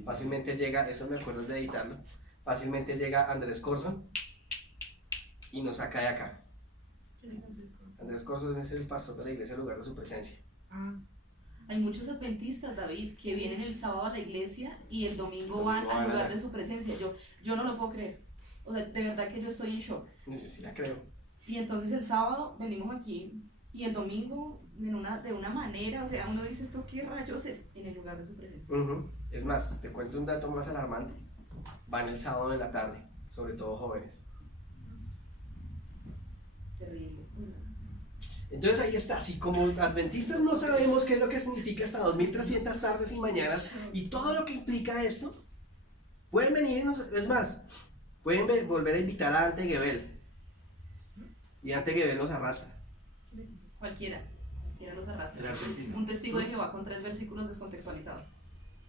Fácilmente llega, eso me acuerdo de editarlo, fácilmente llega Andrés Corson y nos saca de acá. Andrés Corson es el pastor de la iglesia, el lugar de su presencia. Hay muchos adventistas, David, que vienen el sábado a la iglesia y el domingo van al lugar de su presencia. Yo no lo puedo creer. O sea, de verdad que yo estoy en shock. Yo sí la creo. Y entonces el sábado venimos aquí y el domingo de una manera, o sea, uno dice, ¿esto qué rayos es? En el lugar de su presencia. Es más, te cuento un dato más alarmante. Van el sábado de la tarde, sobre todo jóvenes. Terrible. Entonces ahí está, si como adventistas no sabemos qué es lo que significa hasta 2300 tardes y mañanas y todo lo que implica esto, pueden venir, es más, pueden volver a invitar a Ante Gebel y Ante Gebel los arrastra. Cualquiera los arrastra. Era argentino. Un testigo de Jehová con 3 versículos descontextualizados.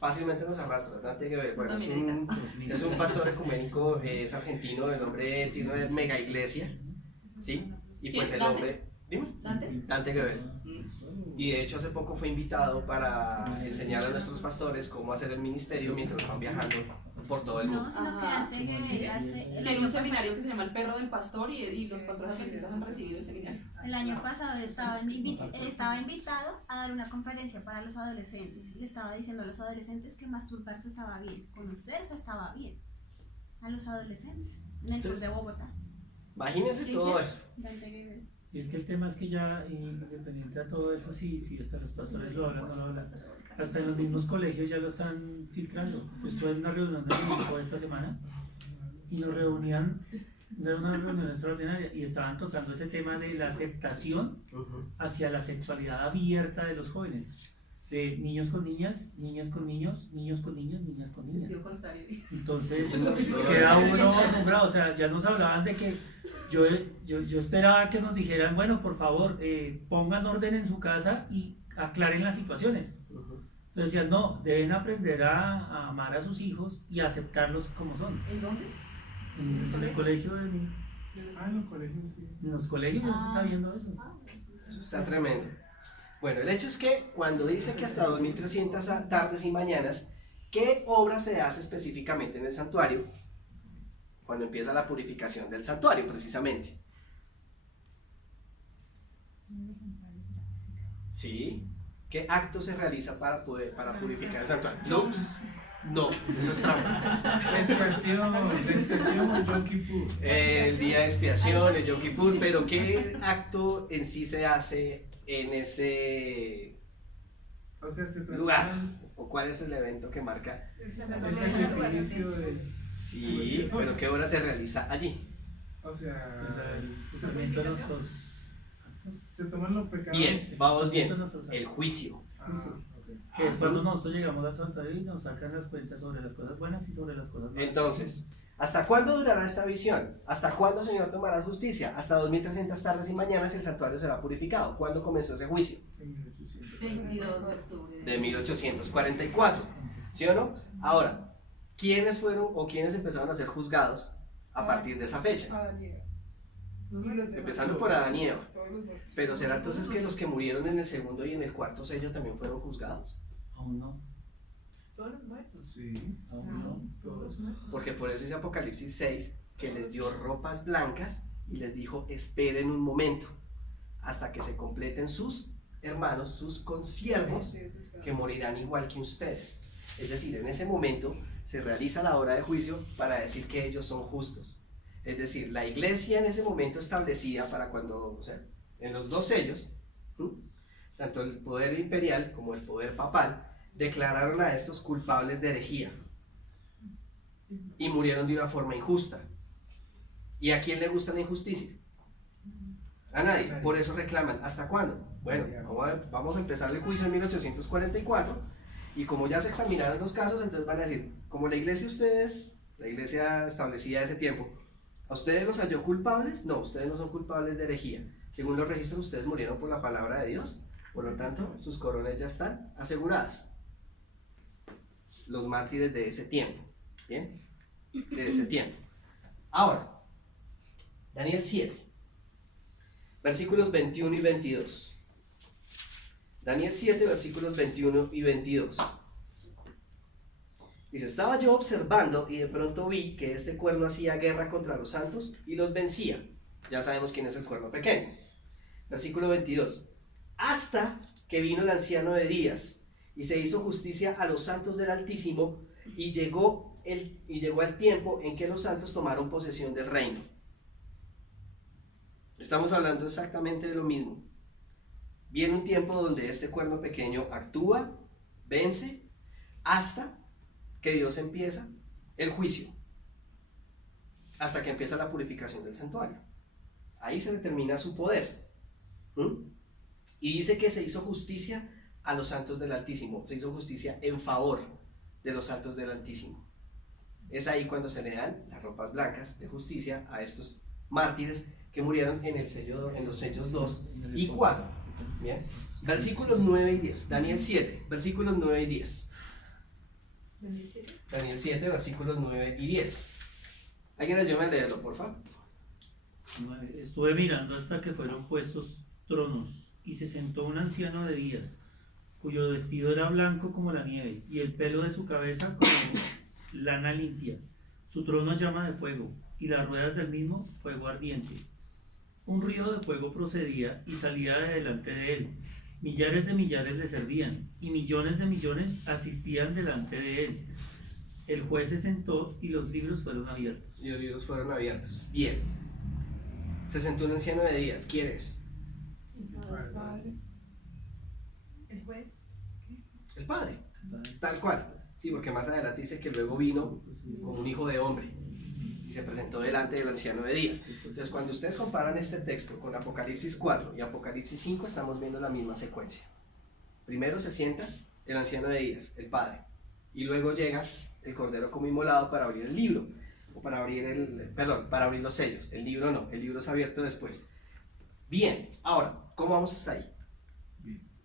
Fácilmente nos arrastra. Ante Gebel, bueno, También es un pastor ecuménico, es argentino, el hombre tiene una mega iglesia, ¿sí? Y pues ¿Quién? el ¿Dante? hombre, dime, ¿Dante? Dante Gebel. Mm. Y de hecho hace poco fue invitado para enseñar a nuestros pastores cómo hacer el ministerio mientras van viajando por todo el No, mundo. sino que Ajá. antes que hace, el Hay año un seminario que se llama El Perro del Pastor y los pastores adventistas han recibido el seminario. El año pasado estaba invitado a dar una conferencia para los adolescentes y le estaba diciendo a los adolescentes que masturbarse estaba bien, conocerse estaba bien. A los adolescentes en el sur de Bogotá. Imagínense ¿Quién todo quiere? eso. Dante Gebel. Y es que el tema es que ya, independiente a todo eso, si hasta los pastores lo hablan o no lo hablan, hasta en los mismos colegios ya lo están filtrando. Pues estuve en una reunión de mi grupo esta semana y nos reunían, era una reunión extraordinaria, y estaban tocando ese tema de la aceptación hacia la sexualidad abierta de los jóvenes. De niños con niñas, niñas con niños, niños con niños, niñas con niñas. Sentido contrario. Entonces queda uno asombrado, o sea, ya nos hablaban de que yo esperaba que nos dijeran, bueno, por favor, pongan orden en su casa y aclaren las situaciones. Entonces decían, no, deben aprender a amar a sus hijos y a aceptarlos como son. ¿En dónde? En el colegio, en En los colegios sí. los colegios ya se está viendo eso. Eso está tremendo. Bueno, el hecho es que cuando dice que hasta 2300 tardes y mañanas, ¿qué obra se hace específicamente en el santuario? Cuando empieza la purificación del santuario, precisamente. ¿Sí? ¿Qué acto se realiza para purificar el santuario? No, eso es trampa. La expresión o Yom Kippur. El día de expiación, el Yom Kippur, pero ¿qué acto en sí se hace en ese O sea, se trata lugar? ¿O cuál es el evento que marca? del sacrificio del. Sí, pero ¿qué hora se realiza allí? O sea, El cumplimiento de nuestros se toman los pecados. Bien, vamos bien. de nuestros El juicio. Ah, ok. que es cuando nosotros llegamos al santuario y nos sacan las cuentas sobre las cosas buenas y sobre las cosas malas. Entonces, ¿hasta cuándo durará esta visión? ¿Hasta cuándo, Señor, tomarás justicia? Hasta 2300 tardes y mañanas el santuario será purificado. ¿Cuándo comenzó ese juicio? En 1800. 22 de octubre. De 1844. ¿Sí o no? Ahora, ¿quiénes fueron o quiénes empezaron a ser juzgados a partir de esa fecha? Empezando por Adán y Eva. Pero ¿será entonces que los que murieron en el segundo y en el cuarto sello también fueron juzgados? Aún no, Todos los muertos. Sí, aún no. todos. Porque por eso dice Apocalipsis 6 que les dio ropas blancas y les dijo, esperen un momento hasta que se completen sus hermanos, sus consiervos, que morirán igual que ustedes. Es decir, en ese momento se realiza la hora de juicio para decir que ellos son justos. Es decir, la iglesia en ese momento establecida para cuando, o sea, en los dos sellos, tanto el poder imperial como el poder papal, declararon a estos culpables de herejía y murieron de una forma injusta. ¿Y a quién le gusta la injusticia? A nadie. Por eso reclaman. ¿Hasta cuándo? Bueno, vamos a empezar el juicio en 1844 y como ya se examinaron los casos, entonces van a decir, como la iglesia la iglesia establecida de ese tiempo, ¿a ustedes los halló culpables? No, ustedes no son culpables de herejía. Según los registros, ustedes murieron por la palabra de Dios, por lo tanto, sus coronas ya están aseguradas. Los mártires de ese tiempo, ¿bien? De ese tiempo. Ahora, Daniel 7, versículos 21 y 22. Daniel 7, versículos 21 y 22. Dice, estaba yo observando y de pronto vi que este cuerno hacía guerra contra los santos y los vencía. Ya sabemos quién es el cuerno pequeño. Versículo 22. Hasta que vino el anciano de días y se hizo justicia a los santos del Altísimo y llegó el tiempo en que los santos tomaron posesión del reino. Estamos hablando exactamente de lo mismo. Viene un tiempo donde este cuerno pequeño actúa, vence, hasta que Dios empieza el juicio, hasta que empieza la purificación del santuario. Ahí se determina su poder. Y dice que se hizo justicia a los santos del Altísimo, se hizo justicia en favor de los santos del Altísimo. Es ahí cuando se le dan las ropas blancas de justicia a estos mártires que murieron en los sellos 2 y 4. Bien. Versículos 9 y 10. Daniel 7, versículos 9 y 10. Daniel 7, versículos 9 y 10. ¿Alguien ayúdame a leerlo, por favor? Estuve mirando hasta que fueron puestos tronos, y se sentó un anciano de días, cuyo vestido era blanco como la nieve, y el pelo de su cabeza como lana limpia. Su trono llama de fuego, y las ruedas del mismo fuego ardiente. Un río de fuego procedía y salía de delante de él. Millares de millares le servían, y millones de millones asistían delante de él. El juez se sentó y los libros fueron abiertos. Y los libros fueron abiertos. Bien. Se sentó un anciano de días. ¿Quién es? El juez, Cristo. El Padre. Tal cual. Sí, porque más adelante dice que luego vino como un hijo de hombre y se presentó delante del anciano de días. Entonces, cuando ustedes comparan este texto con Apocalipsis 4 y Apocalipsis 5, estamos viendo la misma secuencia. Primero se sienta el anciano de días, el Padre, y luego llega el Cordero como inmolado para abrir el libro, o para abrir los sellos. El libro no, el libro es abierto después. Bien, ahora, ¿cómo vamos hasta ahí?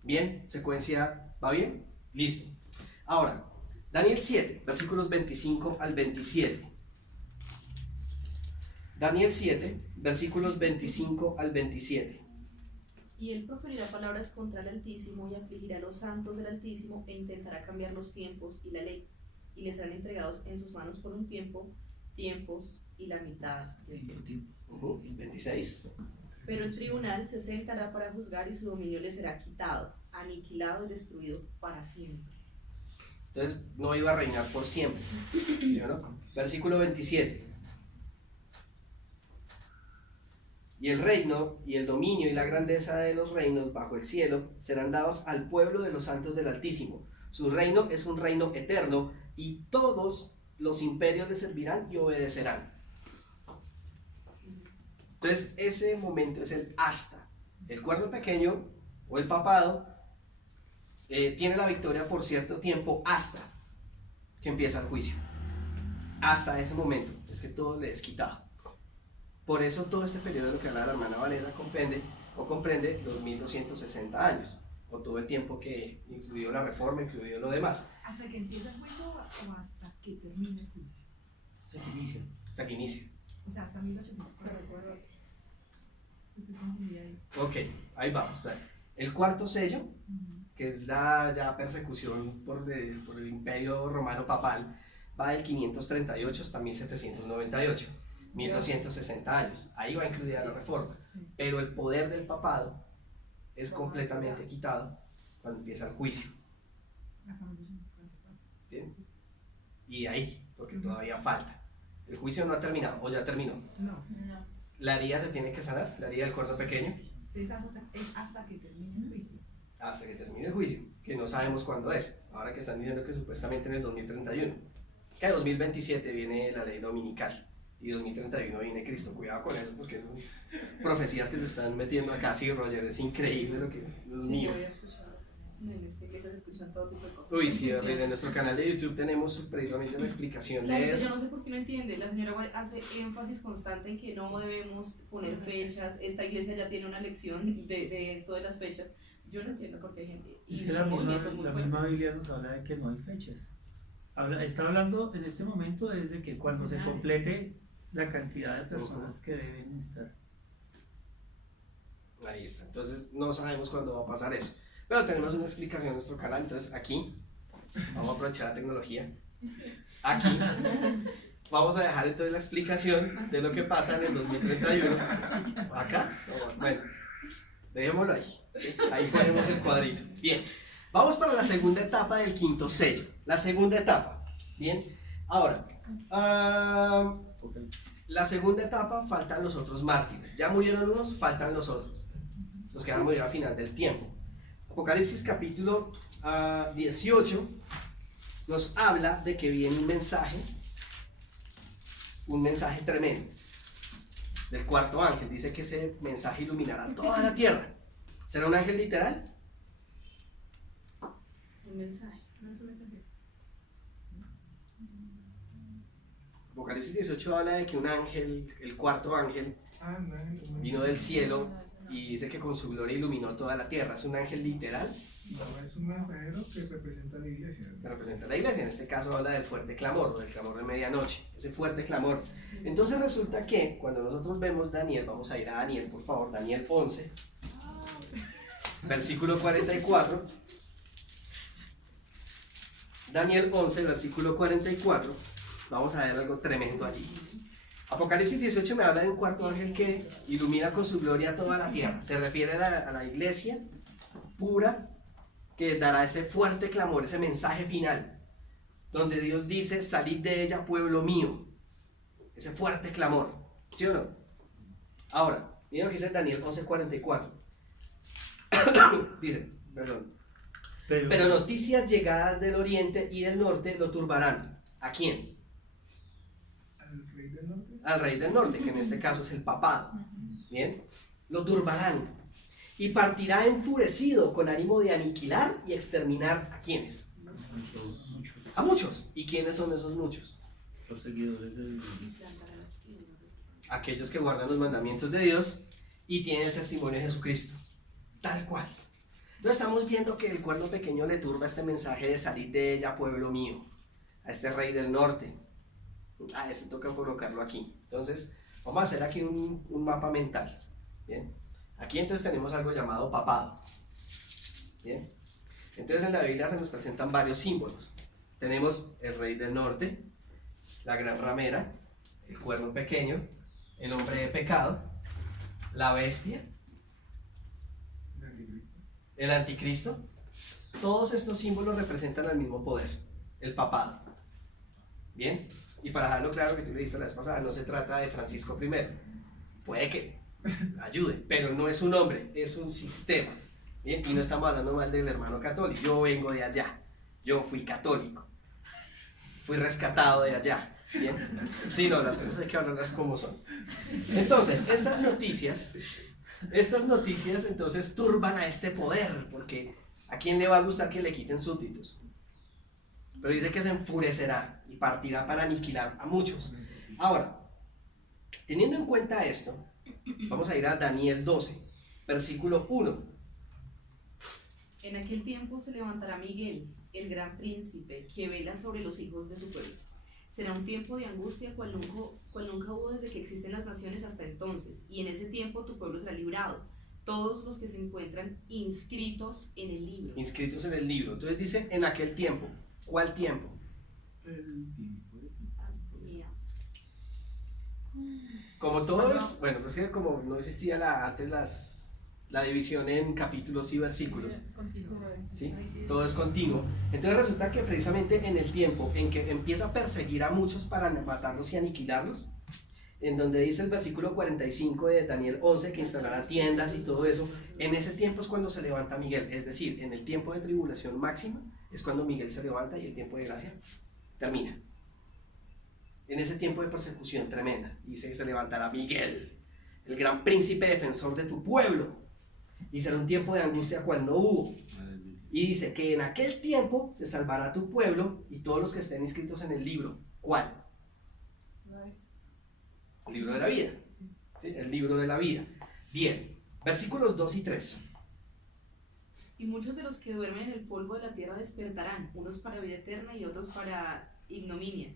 Bien, secuencia, ¿va bien? Listo. Ahora, Daniel 7, versículos 25 al 27. Daniel 7, versículos 25 al 27. Y él proferirá palabras contra el Altísimo y afligirá a los santos del Altísimo e intentará cambiar los tiempos y la ley, y les serán entregados en sus manos por un tiempo, tiempos y la mitad del tiempo. 26. Pero el tribunal se sentará para juzgar y su dominio le será quitado, aniquilado y destruido para siempre. Entonces no iba a reinar por siempre, ¿sí o no? Versículo 27. Y el reino y el dominio y la grandeza de los reinos bajo el cielo serán dados al pueblo de los santos del Altísimo. Su reino es un reino eterno y todos los imperios le servirán y obedecerán. Entonces ese momento es el hasta. El cuerno pequeño o el papado tiene la victoria por cierto tiempo hasta que empieza el juicio. Hasta ese momento es que todo le es quitado. Por eso todo este periodo de lo que habla la hermana Vanessa comprende los 1260 años, o todo el tiempo que incluyó la reforma, incluyó lo demás. ¿Hasta que empieza el juicio o hasta que termine el juicio? Se inicia. Hasta que inicia. O sea, hasta 1844. Estoy confundida ahí. Ok, ahí vamos. El cuarto sello, que es la ya persecución por el imperio romano papal, va del 538 hasta 1798. 1260 años, ahí va incluida la reforma, pero el poder del papado es completamente quitado cuando empieza el juicio. ¿Bien? Y ahí, porque todavía falta. El juicio no ha terminado, o ya terminó. No. La herida se tiene que sanar, la herida del cuerno pequeño. Es hasta que termine el juicio. Hasta que termine el juicio, que no sabemos cuándo es. Ahora que están diciendo que supuestamente en el 2031. Que en 2027 viene la ley dominical. Y 2031 viene Cristo. Cuidado con eso, porque son profecías que se están metiendo acá. Sí, Roger, es increíble lo que... Dios mío. Yo había escuchado. En esta iglesia se escuchan todo tipo de cosas. Uy, sí, horrible. En nuestro canal de YouTube tenemos precisamente una explicación La de gente, eso. yo no sé por qué no entiende. La señora hace énfasis constante en que no debemos poner fechas. Esta iglesia ya tiene una lección de esto de las fechas. Yo no entiendo por qué hay gente. Es y que son movimientos muy la fuertes. misma Biblia nos habla de que no hay fechas. Está hablando en este momento desde que cuando se complete la cantidad de personas que deben estar. Ahí está. Entonces no sabemos cuándo va a pasar eso. Pero tenemos una explicación en nuestro canal. Entonces aquí vamos a aprovechar la tecnología. Aquí vamos a dejar entonces la explicación de lo que pasa en el 2031. Acá. Bueno, dejémoslo ahí. ¿Sí? Ahí ponemos el cuadrito. Bien. Vamos para la segunda etapa del quinto sello. La segunda etapa. Bien. Ahora, la segunda etapa faltan los otros mártires. Ya murieron unos, faltan los otros. Los que van a morir al final del tiempo. Apocalipsis capítulo 18 nos habla de que viene un mensaje tremendo del cuarto ángel. Dice que ese mensaje iluminará toda la tierra. ¿Será un ángel literal? Un mensaje. No es un mensaje. Apocalipsis 18 habla de que un ángel, el cuarto ángel, No, vino del cielo y dice que con su gloria iluminó toda la tierra. ¿Es un ángel literal? no, es un mensajero que representa a la iglesia. Que representa a la iglesia. En este caso habla del fuerte clamor, o del clamor de medianoche, ese fuerte clamor. Entonces resulta que cuando nosotros vemos Daniel, vamos a ir a Daniel, por favor, Daniel 11, versículo 44. Daniel 11, versículo 44. Vamos a ver algo tremendo allí. Apocalipsis 18 me habla de un cuarto ángel que ilumina con su gloria toda la tierra. Se refiere a la iglesia pura que dará ese fuerte clamor, ese mensaje final, donde Dios dice: salid de ella, pueblo mío. Ese fuerte clamor, ¿sí o no? Ahora, miren lo que dice Daniel 11:44. Dice, perdón. Pero noticias llegadas del oriente y del norte lo turbarán. ¿A quién? Al rey del norte. Al rey del norte, que en este caso es el papado. Bien, lo turbarán y partirá enfurecido con ánimo de aniquilar y exterminar ¿a quiénes? A muchos. ¿Y quiénes son esos muchos? Los seguidores del... Aquellos que guardan los mandamientos de Dios y tienen el testimonio de Jesucristo. Tal cual. Entonces estamos viendo que el cuerno pequeño le turba este mensaje de salir de ella, pueblo mío, a este rey del norte. A ese toca colocarlo aquí. Entonces vamos a hacer aquí un mapa mental. Bien. Aquí entonces tenemos algo llamado papado. Bien. Entonces en la Biblia se nos presentan varios símbolos. Tenemos el rey del norte, la gran ramera, el cuerno pequeño, el hombre de pecado, la bestia, el anticristo. Todos estos símbolos representan el mismo poder, el papado. Bien, y para dejarlo claro, que tú le dijiste la vez pasada, no se trata de Francisco I. Puede que ayude, pero no es un hombre, es un sistema. Bien, y no estamos hablando mal del hermano católico. Yo vengo de allá, yo fui católico, fui rescatado de allá. Bien, sí, no, las cosas hay que hablarlas como son. Entonces, estas noticias entonces turban a este poder, porque ¿a quién le va a gustar que le quiten súbditos? Pero dice que se enfurecerá y partirá para aniquilar a muchos. Ahora, teniendo en cuenta esto, vamos a ir a Daniel 12, versículo 1. En aquel tiempo se levantará Miguel, el gran príncipe, que vela sobre los hijos de su pueblo. Será un tiempo de angustia cual nunca hubo desde que existen las naciones hasta entonces, y en ese tiempo tu pueblo será librado, todos los que se encuentran inscritos en el libro. Inscritos en el libro. Entonces dice en aquel tiempo. ¿Cuál tiempo? El tiempo de... Mira, Como todo es, bueno, pues que como no existía antes la división en capítulos y versículos, ¿sí? Todo es continuo. Entonces resulta que precisamente en el tiempo en que empieza a perseguir a muchos para matarlos y aniquilarlos, en donde dice el versículo 45 de Daniel 11 que instalará tiendas y todo eso, en ese tiempo es cuando se levanta Miguel, es decir, en el tiempo de tribulación máxima es cuando Miguel se levanta y el tiempo de gracia termina. En ese tiempo de persecución tremenda, dice que se levantará Miguel, el gran príncipe defensor de tu pueblo, y será un tiempo de angustia cual no hubo. Y dice que en aquel tiempo se salvará tu pueblo y todos los que estén inscritos en el libro. ¿Cuál? El libro de la vida. ¿Sí? El libro de la vida. Bien, versículos 2 y 3. y muchos de los que duermen en el polvo de la tierra despertarán, unos para vida eterna y otros para ignominia,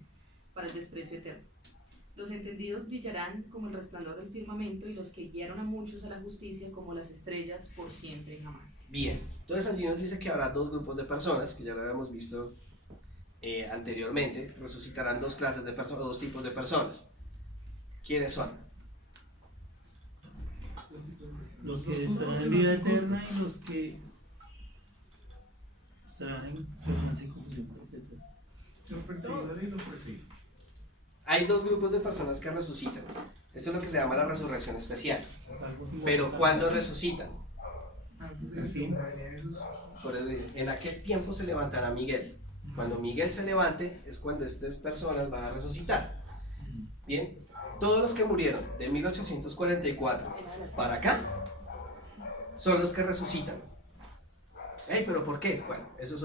para el desprecio eterno. Los entendidos brillarán como el resplandor del firmamento y los que guiaron a muchos a la justicia como las estrellas por siempre y jamás. Bien, entonces allí nos dice que habrá dos grupos de personas, que ya lo habíamos visto anteriormente. Resucitarán dos clases de personas, dos tipos de personas. ¿Quiénes son? Los que estarán en vida eterna y los que estarán en permanencia y confusión perpetua. Los perseguidores y los perseguidos. Hay dos grupos de personas que resucitan. Esto es lo que se llama la resurrección especial. Pero ¿cuándo resucitan? Sí. Jesús. Por eso dice, en aquel tiempo se levantará Miguel. Cuando Miguel se levante es cuando estas personas van a resucitar. Bien, todos los que murieron de 1844 para acá son los que resucitan. Hey, ¿pero por qué? Bueno, eso es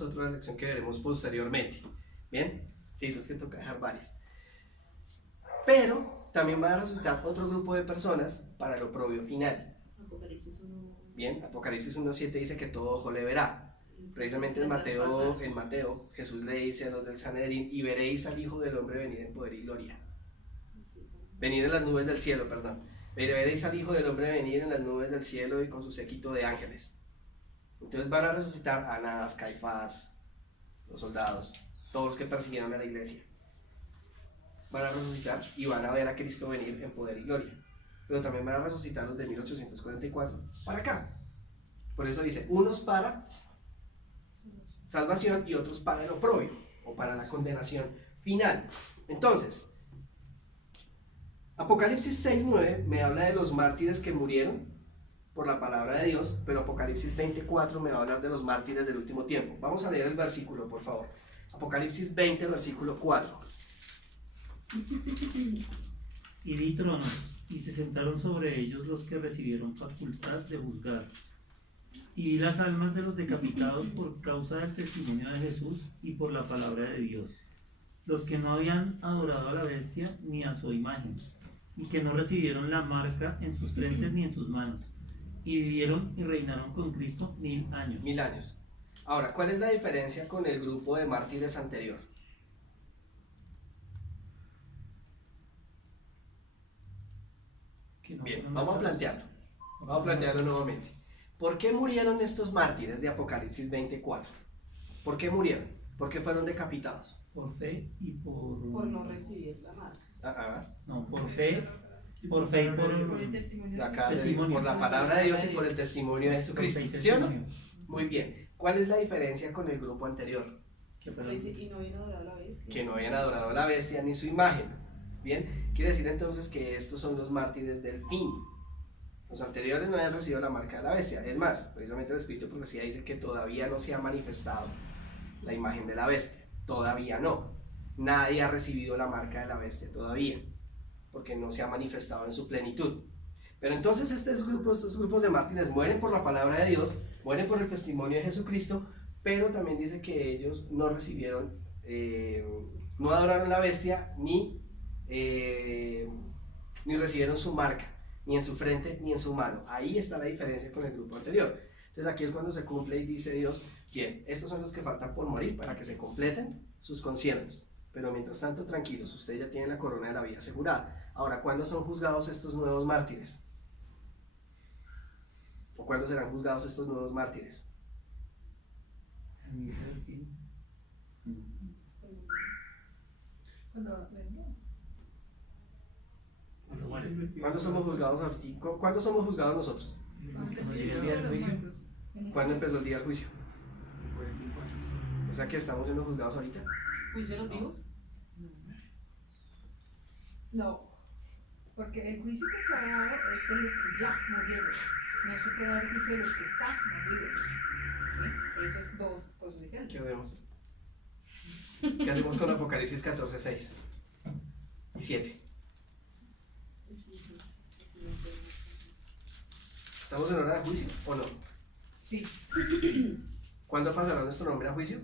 otra lección que veremos posteriormente. Bien, sí, eso es que toca dejar varias. Pero también va a resucitar otro grupo de personas para el oprobio final. Apocalipsis 1. Bien, Apocalipsis 1.7 dice que todo ojo le verá. Precisamente en Mateo, Jesús le dice a los del Sanedrín, y veréis al Hijo del Hombre venir en poder y gloria. Venir en las nubes del cielo, perdón. Veréis al Hijo del Hombre venir en las nubes del cielo y con su séquito de ángeles. Entonces van a resucitar a Anás, Caifás, los soldados, todos los que persiguieron a la iglesia. Van a resucitar y van a ver a Cristo venir en poder y gloria. Pero también van a resucitar los de 1844 para acá. Por eso dice, unos para salvación y otros para el oprobio o para la condenación final. Entonces, Apocalipsis 6:9 me habla de los mártires que murieron por la palabra de Dios, pero Apocalipsis 20:4 me va a hablar de los mártires del último tiempo. Vamos a leer el versículo, por favor. Apocalipsis 20, versículo 4. Y vi tronos, y se sentaron sobre ellos los que recibieron facultad de juzgar. Y vi las almas de los decapitados por causa del testimonio de Jesús y por la palabra de Dios, los que no habían adorado a la bestia ni a su imagen, y que no recibieron la marca en sus frentes ni en sus manos, y vivieron y reinaron con Cristo 1000 años. 1000 años. Ahora, ¿cuál es la diferencia con el grupo de mártires anterior? Que no Bien, fueron vamos a matados. plantearlo. Vamos a plantearlo nuevamente. ¿Por qué murieron estos mártires de Apocalipsis 24? ¿Por qué murieron? ¿Por qué fueron decapitados? Por fe y Por no recibir la marca. No, por fe y por el testimonio. Acá, Testimonio. por la palabra de Dios y por el testimonio de Jesucristo. fe y ¿Sí o no? testimonio. Muy bien. ¿Cuál es la diferencia con el grupo anterior? Que Pero fueron- dice, y no viene adorado a la bestia. Que no habían adorado a la bestia ni su imagen. Bien, quiere decir entonces que estos son los mártires del fin. Los anteriores no habían recibido la marca de la bestia. Es más, precisamente el Espíritu de Profecía dice que todavía no se ha manifestado la imagen de la bestia. Todavía no. Nadie ha recibido la marca de la bestia todavía, porque no se ha manifestado en su plenitud. Pero entonces estos grupos de mártires mueren por la palabra de Dios, mueren por el testimonio de Jesucristo, pero también dice que ellos no recibieron, no adoraron la bestia, ni recibieron su marca, ni en su frente, ni en su mano. Ahí está la diferencia con el grupo anterior. Entonces aquí es cuando se cumple y dice Dios, bien, estos son los que faltan por morir para que se completen sus conciertos. Pero mientras tanto, tranquilos, ustedes ya tienen la corona de la vida asegurada. Ahora, ¿cuándo son juzgados estos nuevos mártires? ¿O cuándo serán juzgados estos nuevos mártires? al inicio del fin. Cuando mueren. ¿Cuándo somos juzgados ahorita? ¿Cuándo somos juzgados nosotros? Cuando llegue el día del juicio. ¿Cuándo empezó el día del juicio? O sea que estamos siendo juzgados ahorita. ¿Juicio de los vivos? No, porque el juicio que se ha dado es de los que ya murieron. No se puede dar juicio de los que están vivos. ¿Sí? Eso es dos cosas diferentes. ¿Qué hacemos? ¿Qué hacemos con Apocalipsis 14, 6 y 7? ¿Estamos en hora de juicio o no? Sí, ¿Cuándo pasará nuestro nombre a juicio?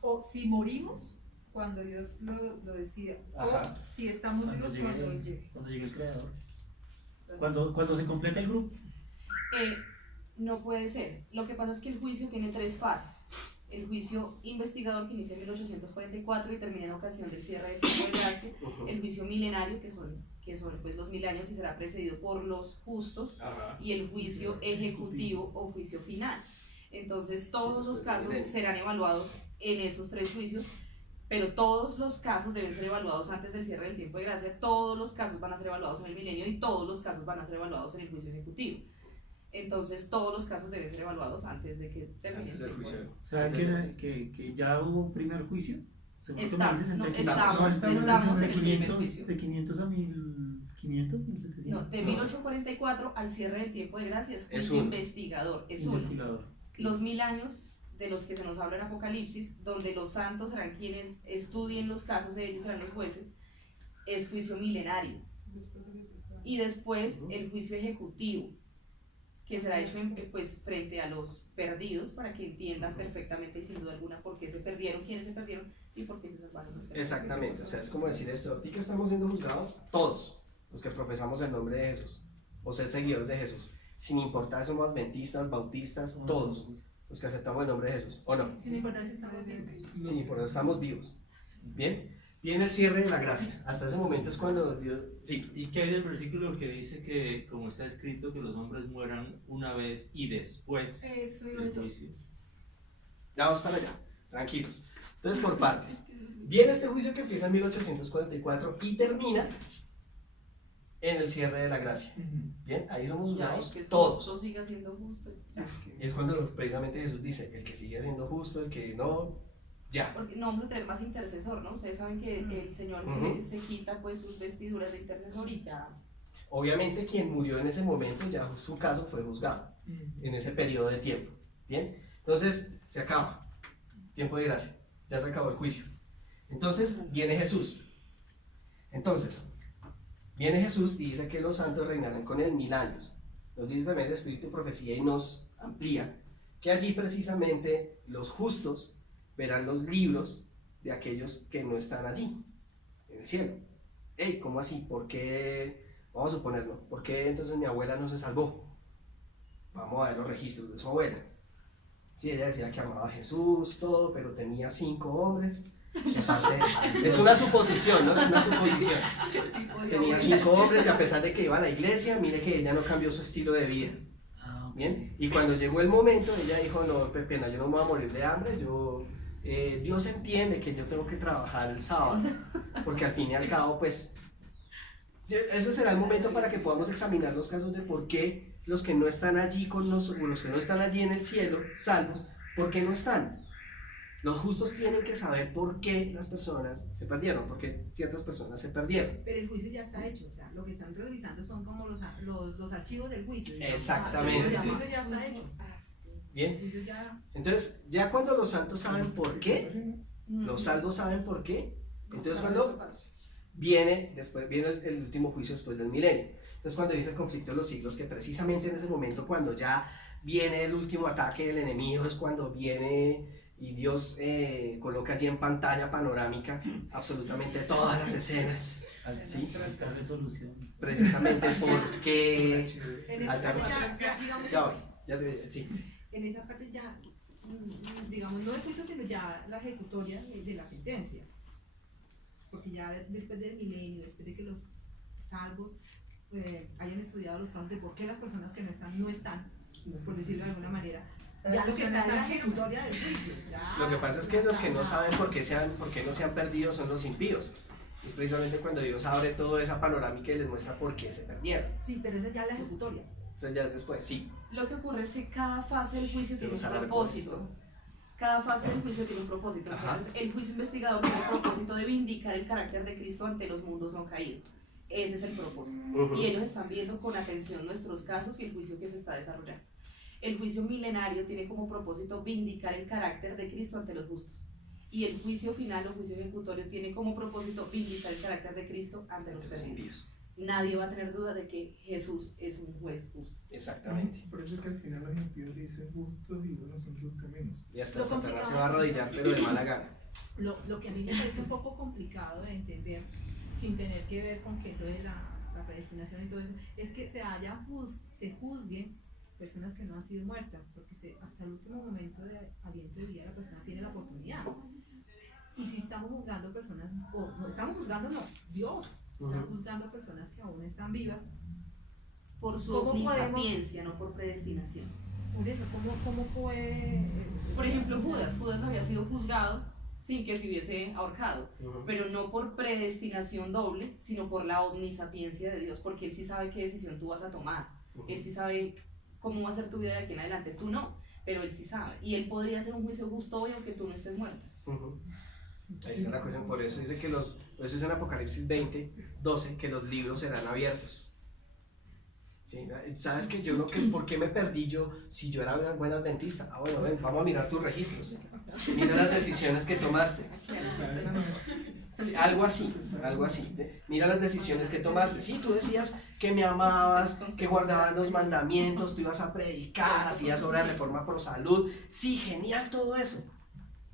o si morimos, cuando Dios lo decida. Ajá. O si estamos Cuando vivos, cuando Él llegue, llegue. cuando llegue el creador. Cuando se complete el grupo. No puede ser. Lo que pasa es que el juicio tiene tres fases. el juicio investigador que inicia en 1844 y termina en ocasión del cierre del tiempo de gracia, el juicio milenario, que son pues, los 1000 años y será precedido por los justos, y el juicio ejecutivo o juicio final. Entonces todos los casos serán evaluados en esos 3 juicios, pero todos los casos deben ser evaluados antes del cierre del tiempo de gracia, todos los casos van a ser evaluados en el milenio y todos los casos van a ser evaluados en el juicio ejecutivo. Entonces todos los casos deben ser evaluados antes de que termine Antes el del tiempo. juicio. O sea, que ya hubo un primer juicio. Según tú me Estamos dices, entre estamos en el primer 500, juicio. de 500 a 1500, 1700. No, de 1844 al cierre del tiempo de gracia es juicio uno. investigador, es uno. Investigador. Los 1000 años de los que se nos habla en Apocalipsis, donde los santos serán quienes estudien los casos, ellos serán los jueces, es juicio milenario. Y después el juicio ejecutivo, que será hecho pues, frente a los perdidos para que entiendan perfectamente y sin duda alguna por qué se perdieron, quiénes se perdieron y por qué se salvaron los perdidos. Exactamente, o sea, es como decir esto, ahorita estamos siendo juzgados todos los que profesamos el nombre de Jesús, o ser seguidores de Jesús, sin importar si somos adventistas, bautistas, todos los que aceptamos el nombre de Jesús, ¿o no? Sin importar si estamos vivos. Sí, porque estamos vivos. Bien, viene el cierre de la gracia, hasta ese momento es cuando Dios, sí, ¿Y qué hay del versículo que dice que, como está escrito, que los hombres mueran una vez y después Eso iba del yo. juicio? vamos para allá, tranquilos. Entonces, por partes. Viene este juicio que empieza en 1844 y termina en el cierre de la gracia. Bien, ahí somos Ya, juzgados y que el todos. justo siga siendo justo. Ya. Y es cuando precisamente Jesús dice, el que sigue siendo justo, el que no, ya. Porque no vamos a tener más intercesor, ¿no? Ustedes saben que el Señor Ujú. se quita pues sus vestiduras de intercesor y ya. Obviamente quien murió en ese momento, ya su caso fue juzgado en ese periodo de tiempo. Bien, entonces se acaba. Tiempo de gracia. Ya se acabó el juicio. Entonces viene Jesús. Entonces, viene Jesús y dice que los santos reinarán con él 1000 años. Nos dice también el Espíritu de Profecía y nos amplía que allí precisamente los justos verán los libros de aquellos que no están allí, en el cielo. Hey, ¿cómo así? ¿Por qué? Vamos a suponerlo. ¿Por qué entonces mi abuela no se salvó? Vamos a ver los registros de su abuela. Sí, ella decía que amaba a Jesús, todo, pero tenía 5 hombres. Es una suposición, ¿no? Es una suposición. Tenía 5 hombres y a pesar de que iba a la iglesia, mire que ella no cambió su estilo de vida. Bien, y cuando llegó el momento, ella dijo, no, pena, yo no me voy a morir de hambre, Dios entiende que yo tengo que trabajar el sábado, porque al fin y al cabo, pues, ese será el momento para que podamos examinar los casos de por qué los que no están allí con nosotros, los que no están allí en el cielo, salvos, ¿por qué no están? Los justos tienen que saber por qué las personas se perdieron, por qué ciertas personas se perdieron. Pero el juicio ya está hecho, o sea, lo que están revisando son como los archivos del juicio. digamos. Exactamente. El juicio ya está hecho. Bien, El juicio ya. entonces ya cuando los santos saben por qué, los salvos saben por qué, entonces cuando viene el último juicio después del milenio. Entonces cuando dice el conflicto de los siglos, que precisamente en ese momento cuando ya viene el último ataque del enemigo es cuando viene y Dios coloca allí en pantalla panorámica absolutamente todas las escenas, ¿sí? Alta resolución. Precisamente porque En esa Alta parte ya, digamos, ya voy, sí. en esa parte ya, digamos, no el juicio, sino ya la ejecutoria de la sentencia. Porque ya después del milenio, después de que los salvos hayan estudiado los casos de por qué las personas que no están, por decirlo de alguna manera, ya lo que está en la ejecutoria del juicio. Ya, Lo que pasa es que los que no saben por qué no se han perdido son los impíos. Es precisamente cuando Dios abre toda esa panorámica y les muestra por qué se perdieron. Sí, pero esa es ya la ejecutoria. Eso ya es después, sí. Lo que ocurre es que cada fase del juicio tiene Tenemos a la un propósito. Cada fase del juicio tiene un propósito. Entonces, el juicio investigador tiene el propósito de vindicar el carácter de Cristo ante los mundos no caídos. Ese es el propósito. Y ellos están viendo con atención nuestros casos y el juicio que se está desarrollando. El juicio milenario tiene como propósito vindicar el carácter de Cristo ante los justos. Y el juicio final o juicio ejecutorio tiene como propósito vindicar el carácter de Cristo ante los perdidos. impíos. Nadie va a tener duda de que Jesús es un juez justo. Exactamente. Por eso es que al final los impíos dicen justos y buenos son tus caminos. Y hasta Lo Satanás complicado. se va a arrodillar, pero de mala gana. Lo que a mí me parece un poco complicado de entender, sin tener que ver con que entonces la predestinación y todo eso, es que se juzguen personas que no han sido muertas, porque hasta el último momento de aliento de vida la persona tiene juzgando personas, o no estamos juzgando, no, Dios está juzgando a personas que aún están vivas. Por su ¿Cómo podemos- omnisapiencia, no por predestinación. Por eso, ¿cómo puede...? Por ejemplo, Judas había sido juzgado sin que se hubiese ahorcado, pero no por predestinación doble, sino por la omnisapiencia de Dios, porque Él sí sabe qué decisión tú vas a tomar, Él sí sabe cómo va a ser tu vida de aquí en adelante, tú no, pero Él sí sabe, y Él podría hacer un juicio justo hoy aunque tú no estés muerta. Ahí está la cuestión, por eso dice que por eso dice en Apocalipsis 20:12 que los libros serán abiertos. ¿Sí? ¿Sabes que yo por qué me perdí yo si yo era buen adventista? Ah, bueno, ven, vamos a mirar tus registros. Mira las decisiones que tomaste. Sí, algo así. Mira las decisiones que tomaste. Sí, tú decías que me amabas, que guardabas los mandamientos, tú ibas a predicar, hacías obra de reforma pro salud. Sí, genial todo eso.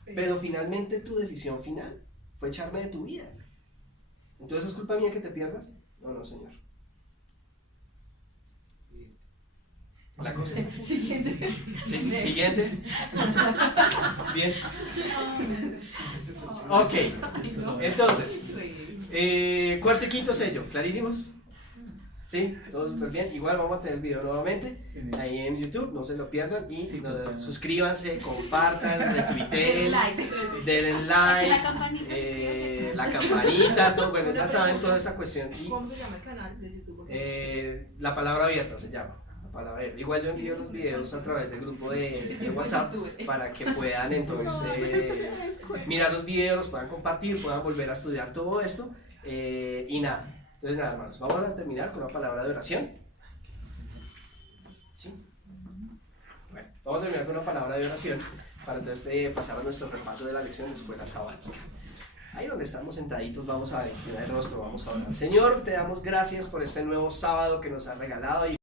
Pero finalmente tu decisión final fue echarme de tu vida. Entonces, ¿es culpa mía que te pierdas? No, señor. La cosa es así. Siguiente. Sí, siguiente. Bien. Ok. Entonces, cuarto y quinto sello, ¿clarísimos? ¿Sí? Todo súper bien. Igual vamos a tener el video nuevamente ahí en YouTube, no se lo pierdan. Y suscríbanse, compartan, retuiteen, denle like, la campanita, todo. Bueno, ya saben toda esta cuestión. Y, ¿Cómo se llama el canal de YouTube? la palabra abierta se llama. Igual yo envío los videos a través del grupo de WhatsApp para que puedan entonces mirar los videos, los puedan compartir, puedan volver a estudiar todo esto y nada. Entonces nada, hermanos, vamos a terminar con una palabra de oración. ¿Sí? Bueno, vamos a terminar con una palabra de oración para entonces pasar a nuestro repaso de la lección de escuela sabática. Ahí donde estamos sentaditos vamos a ver el rostro, vamos a orar. Señor, te damos gracias por este nuevo sábado que nos has regalado y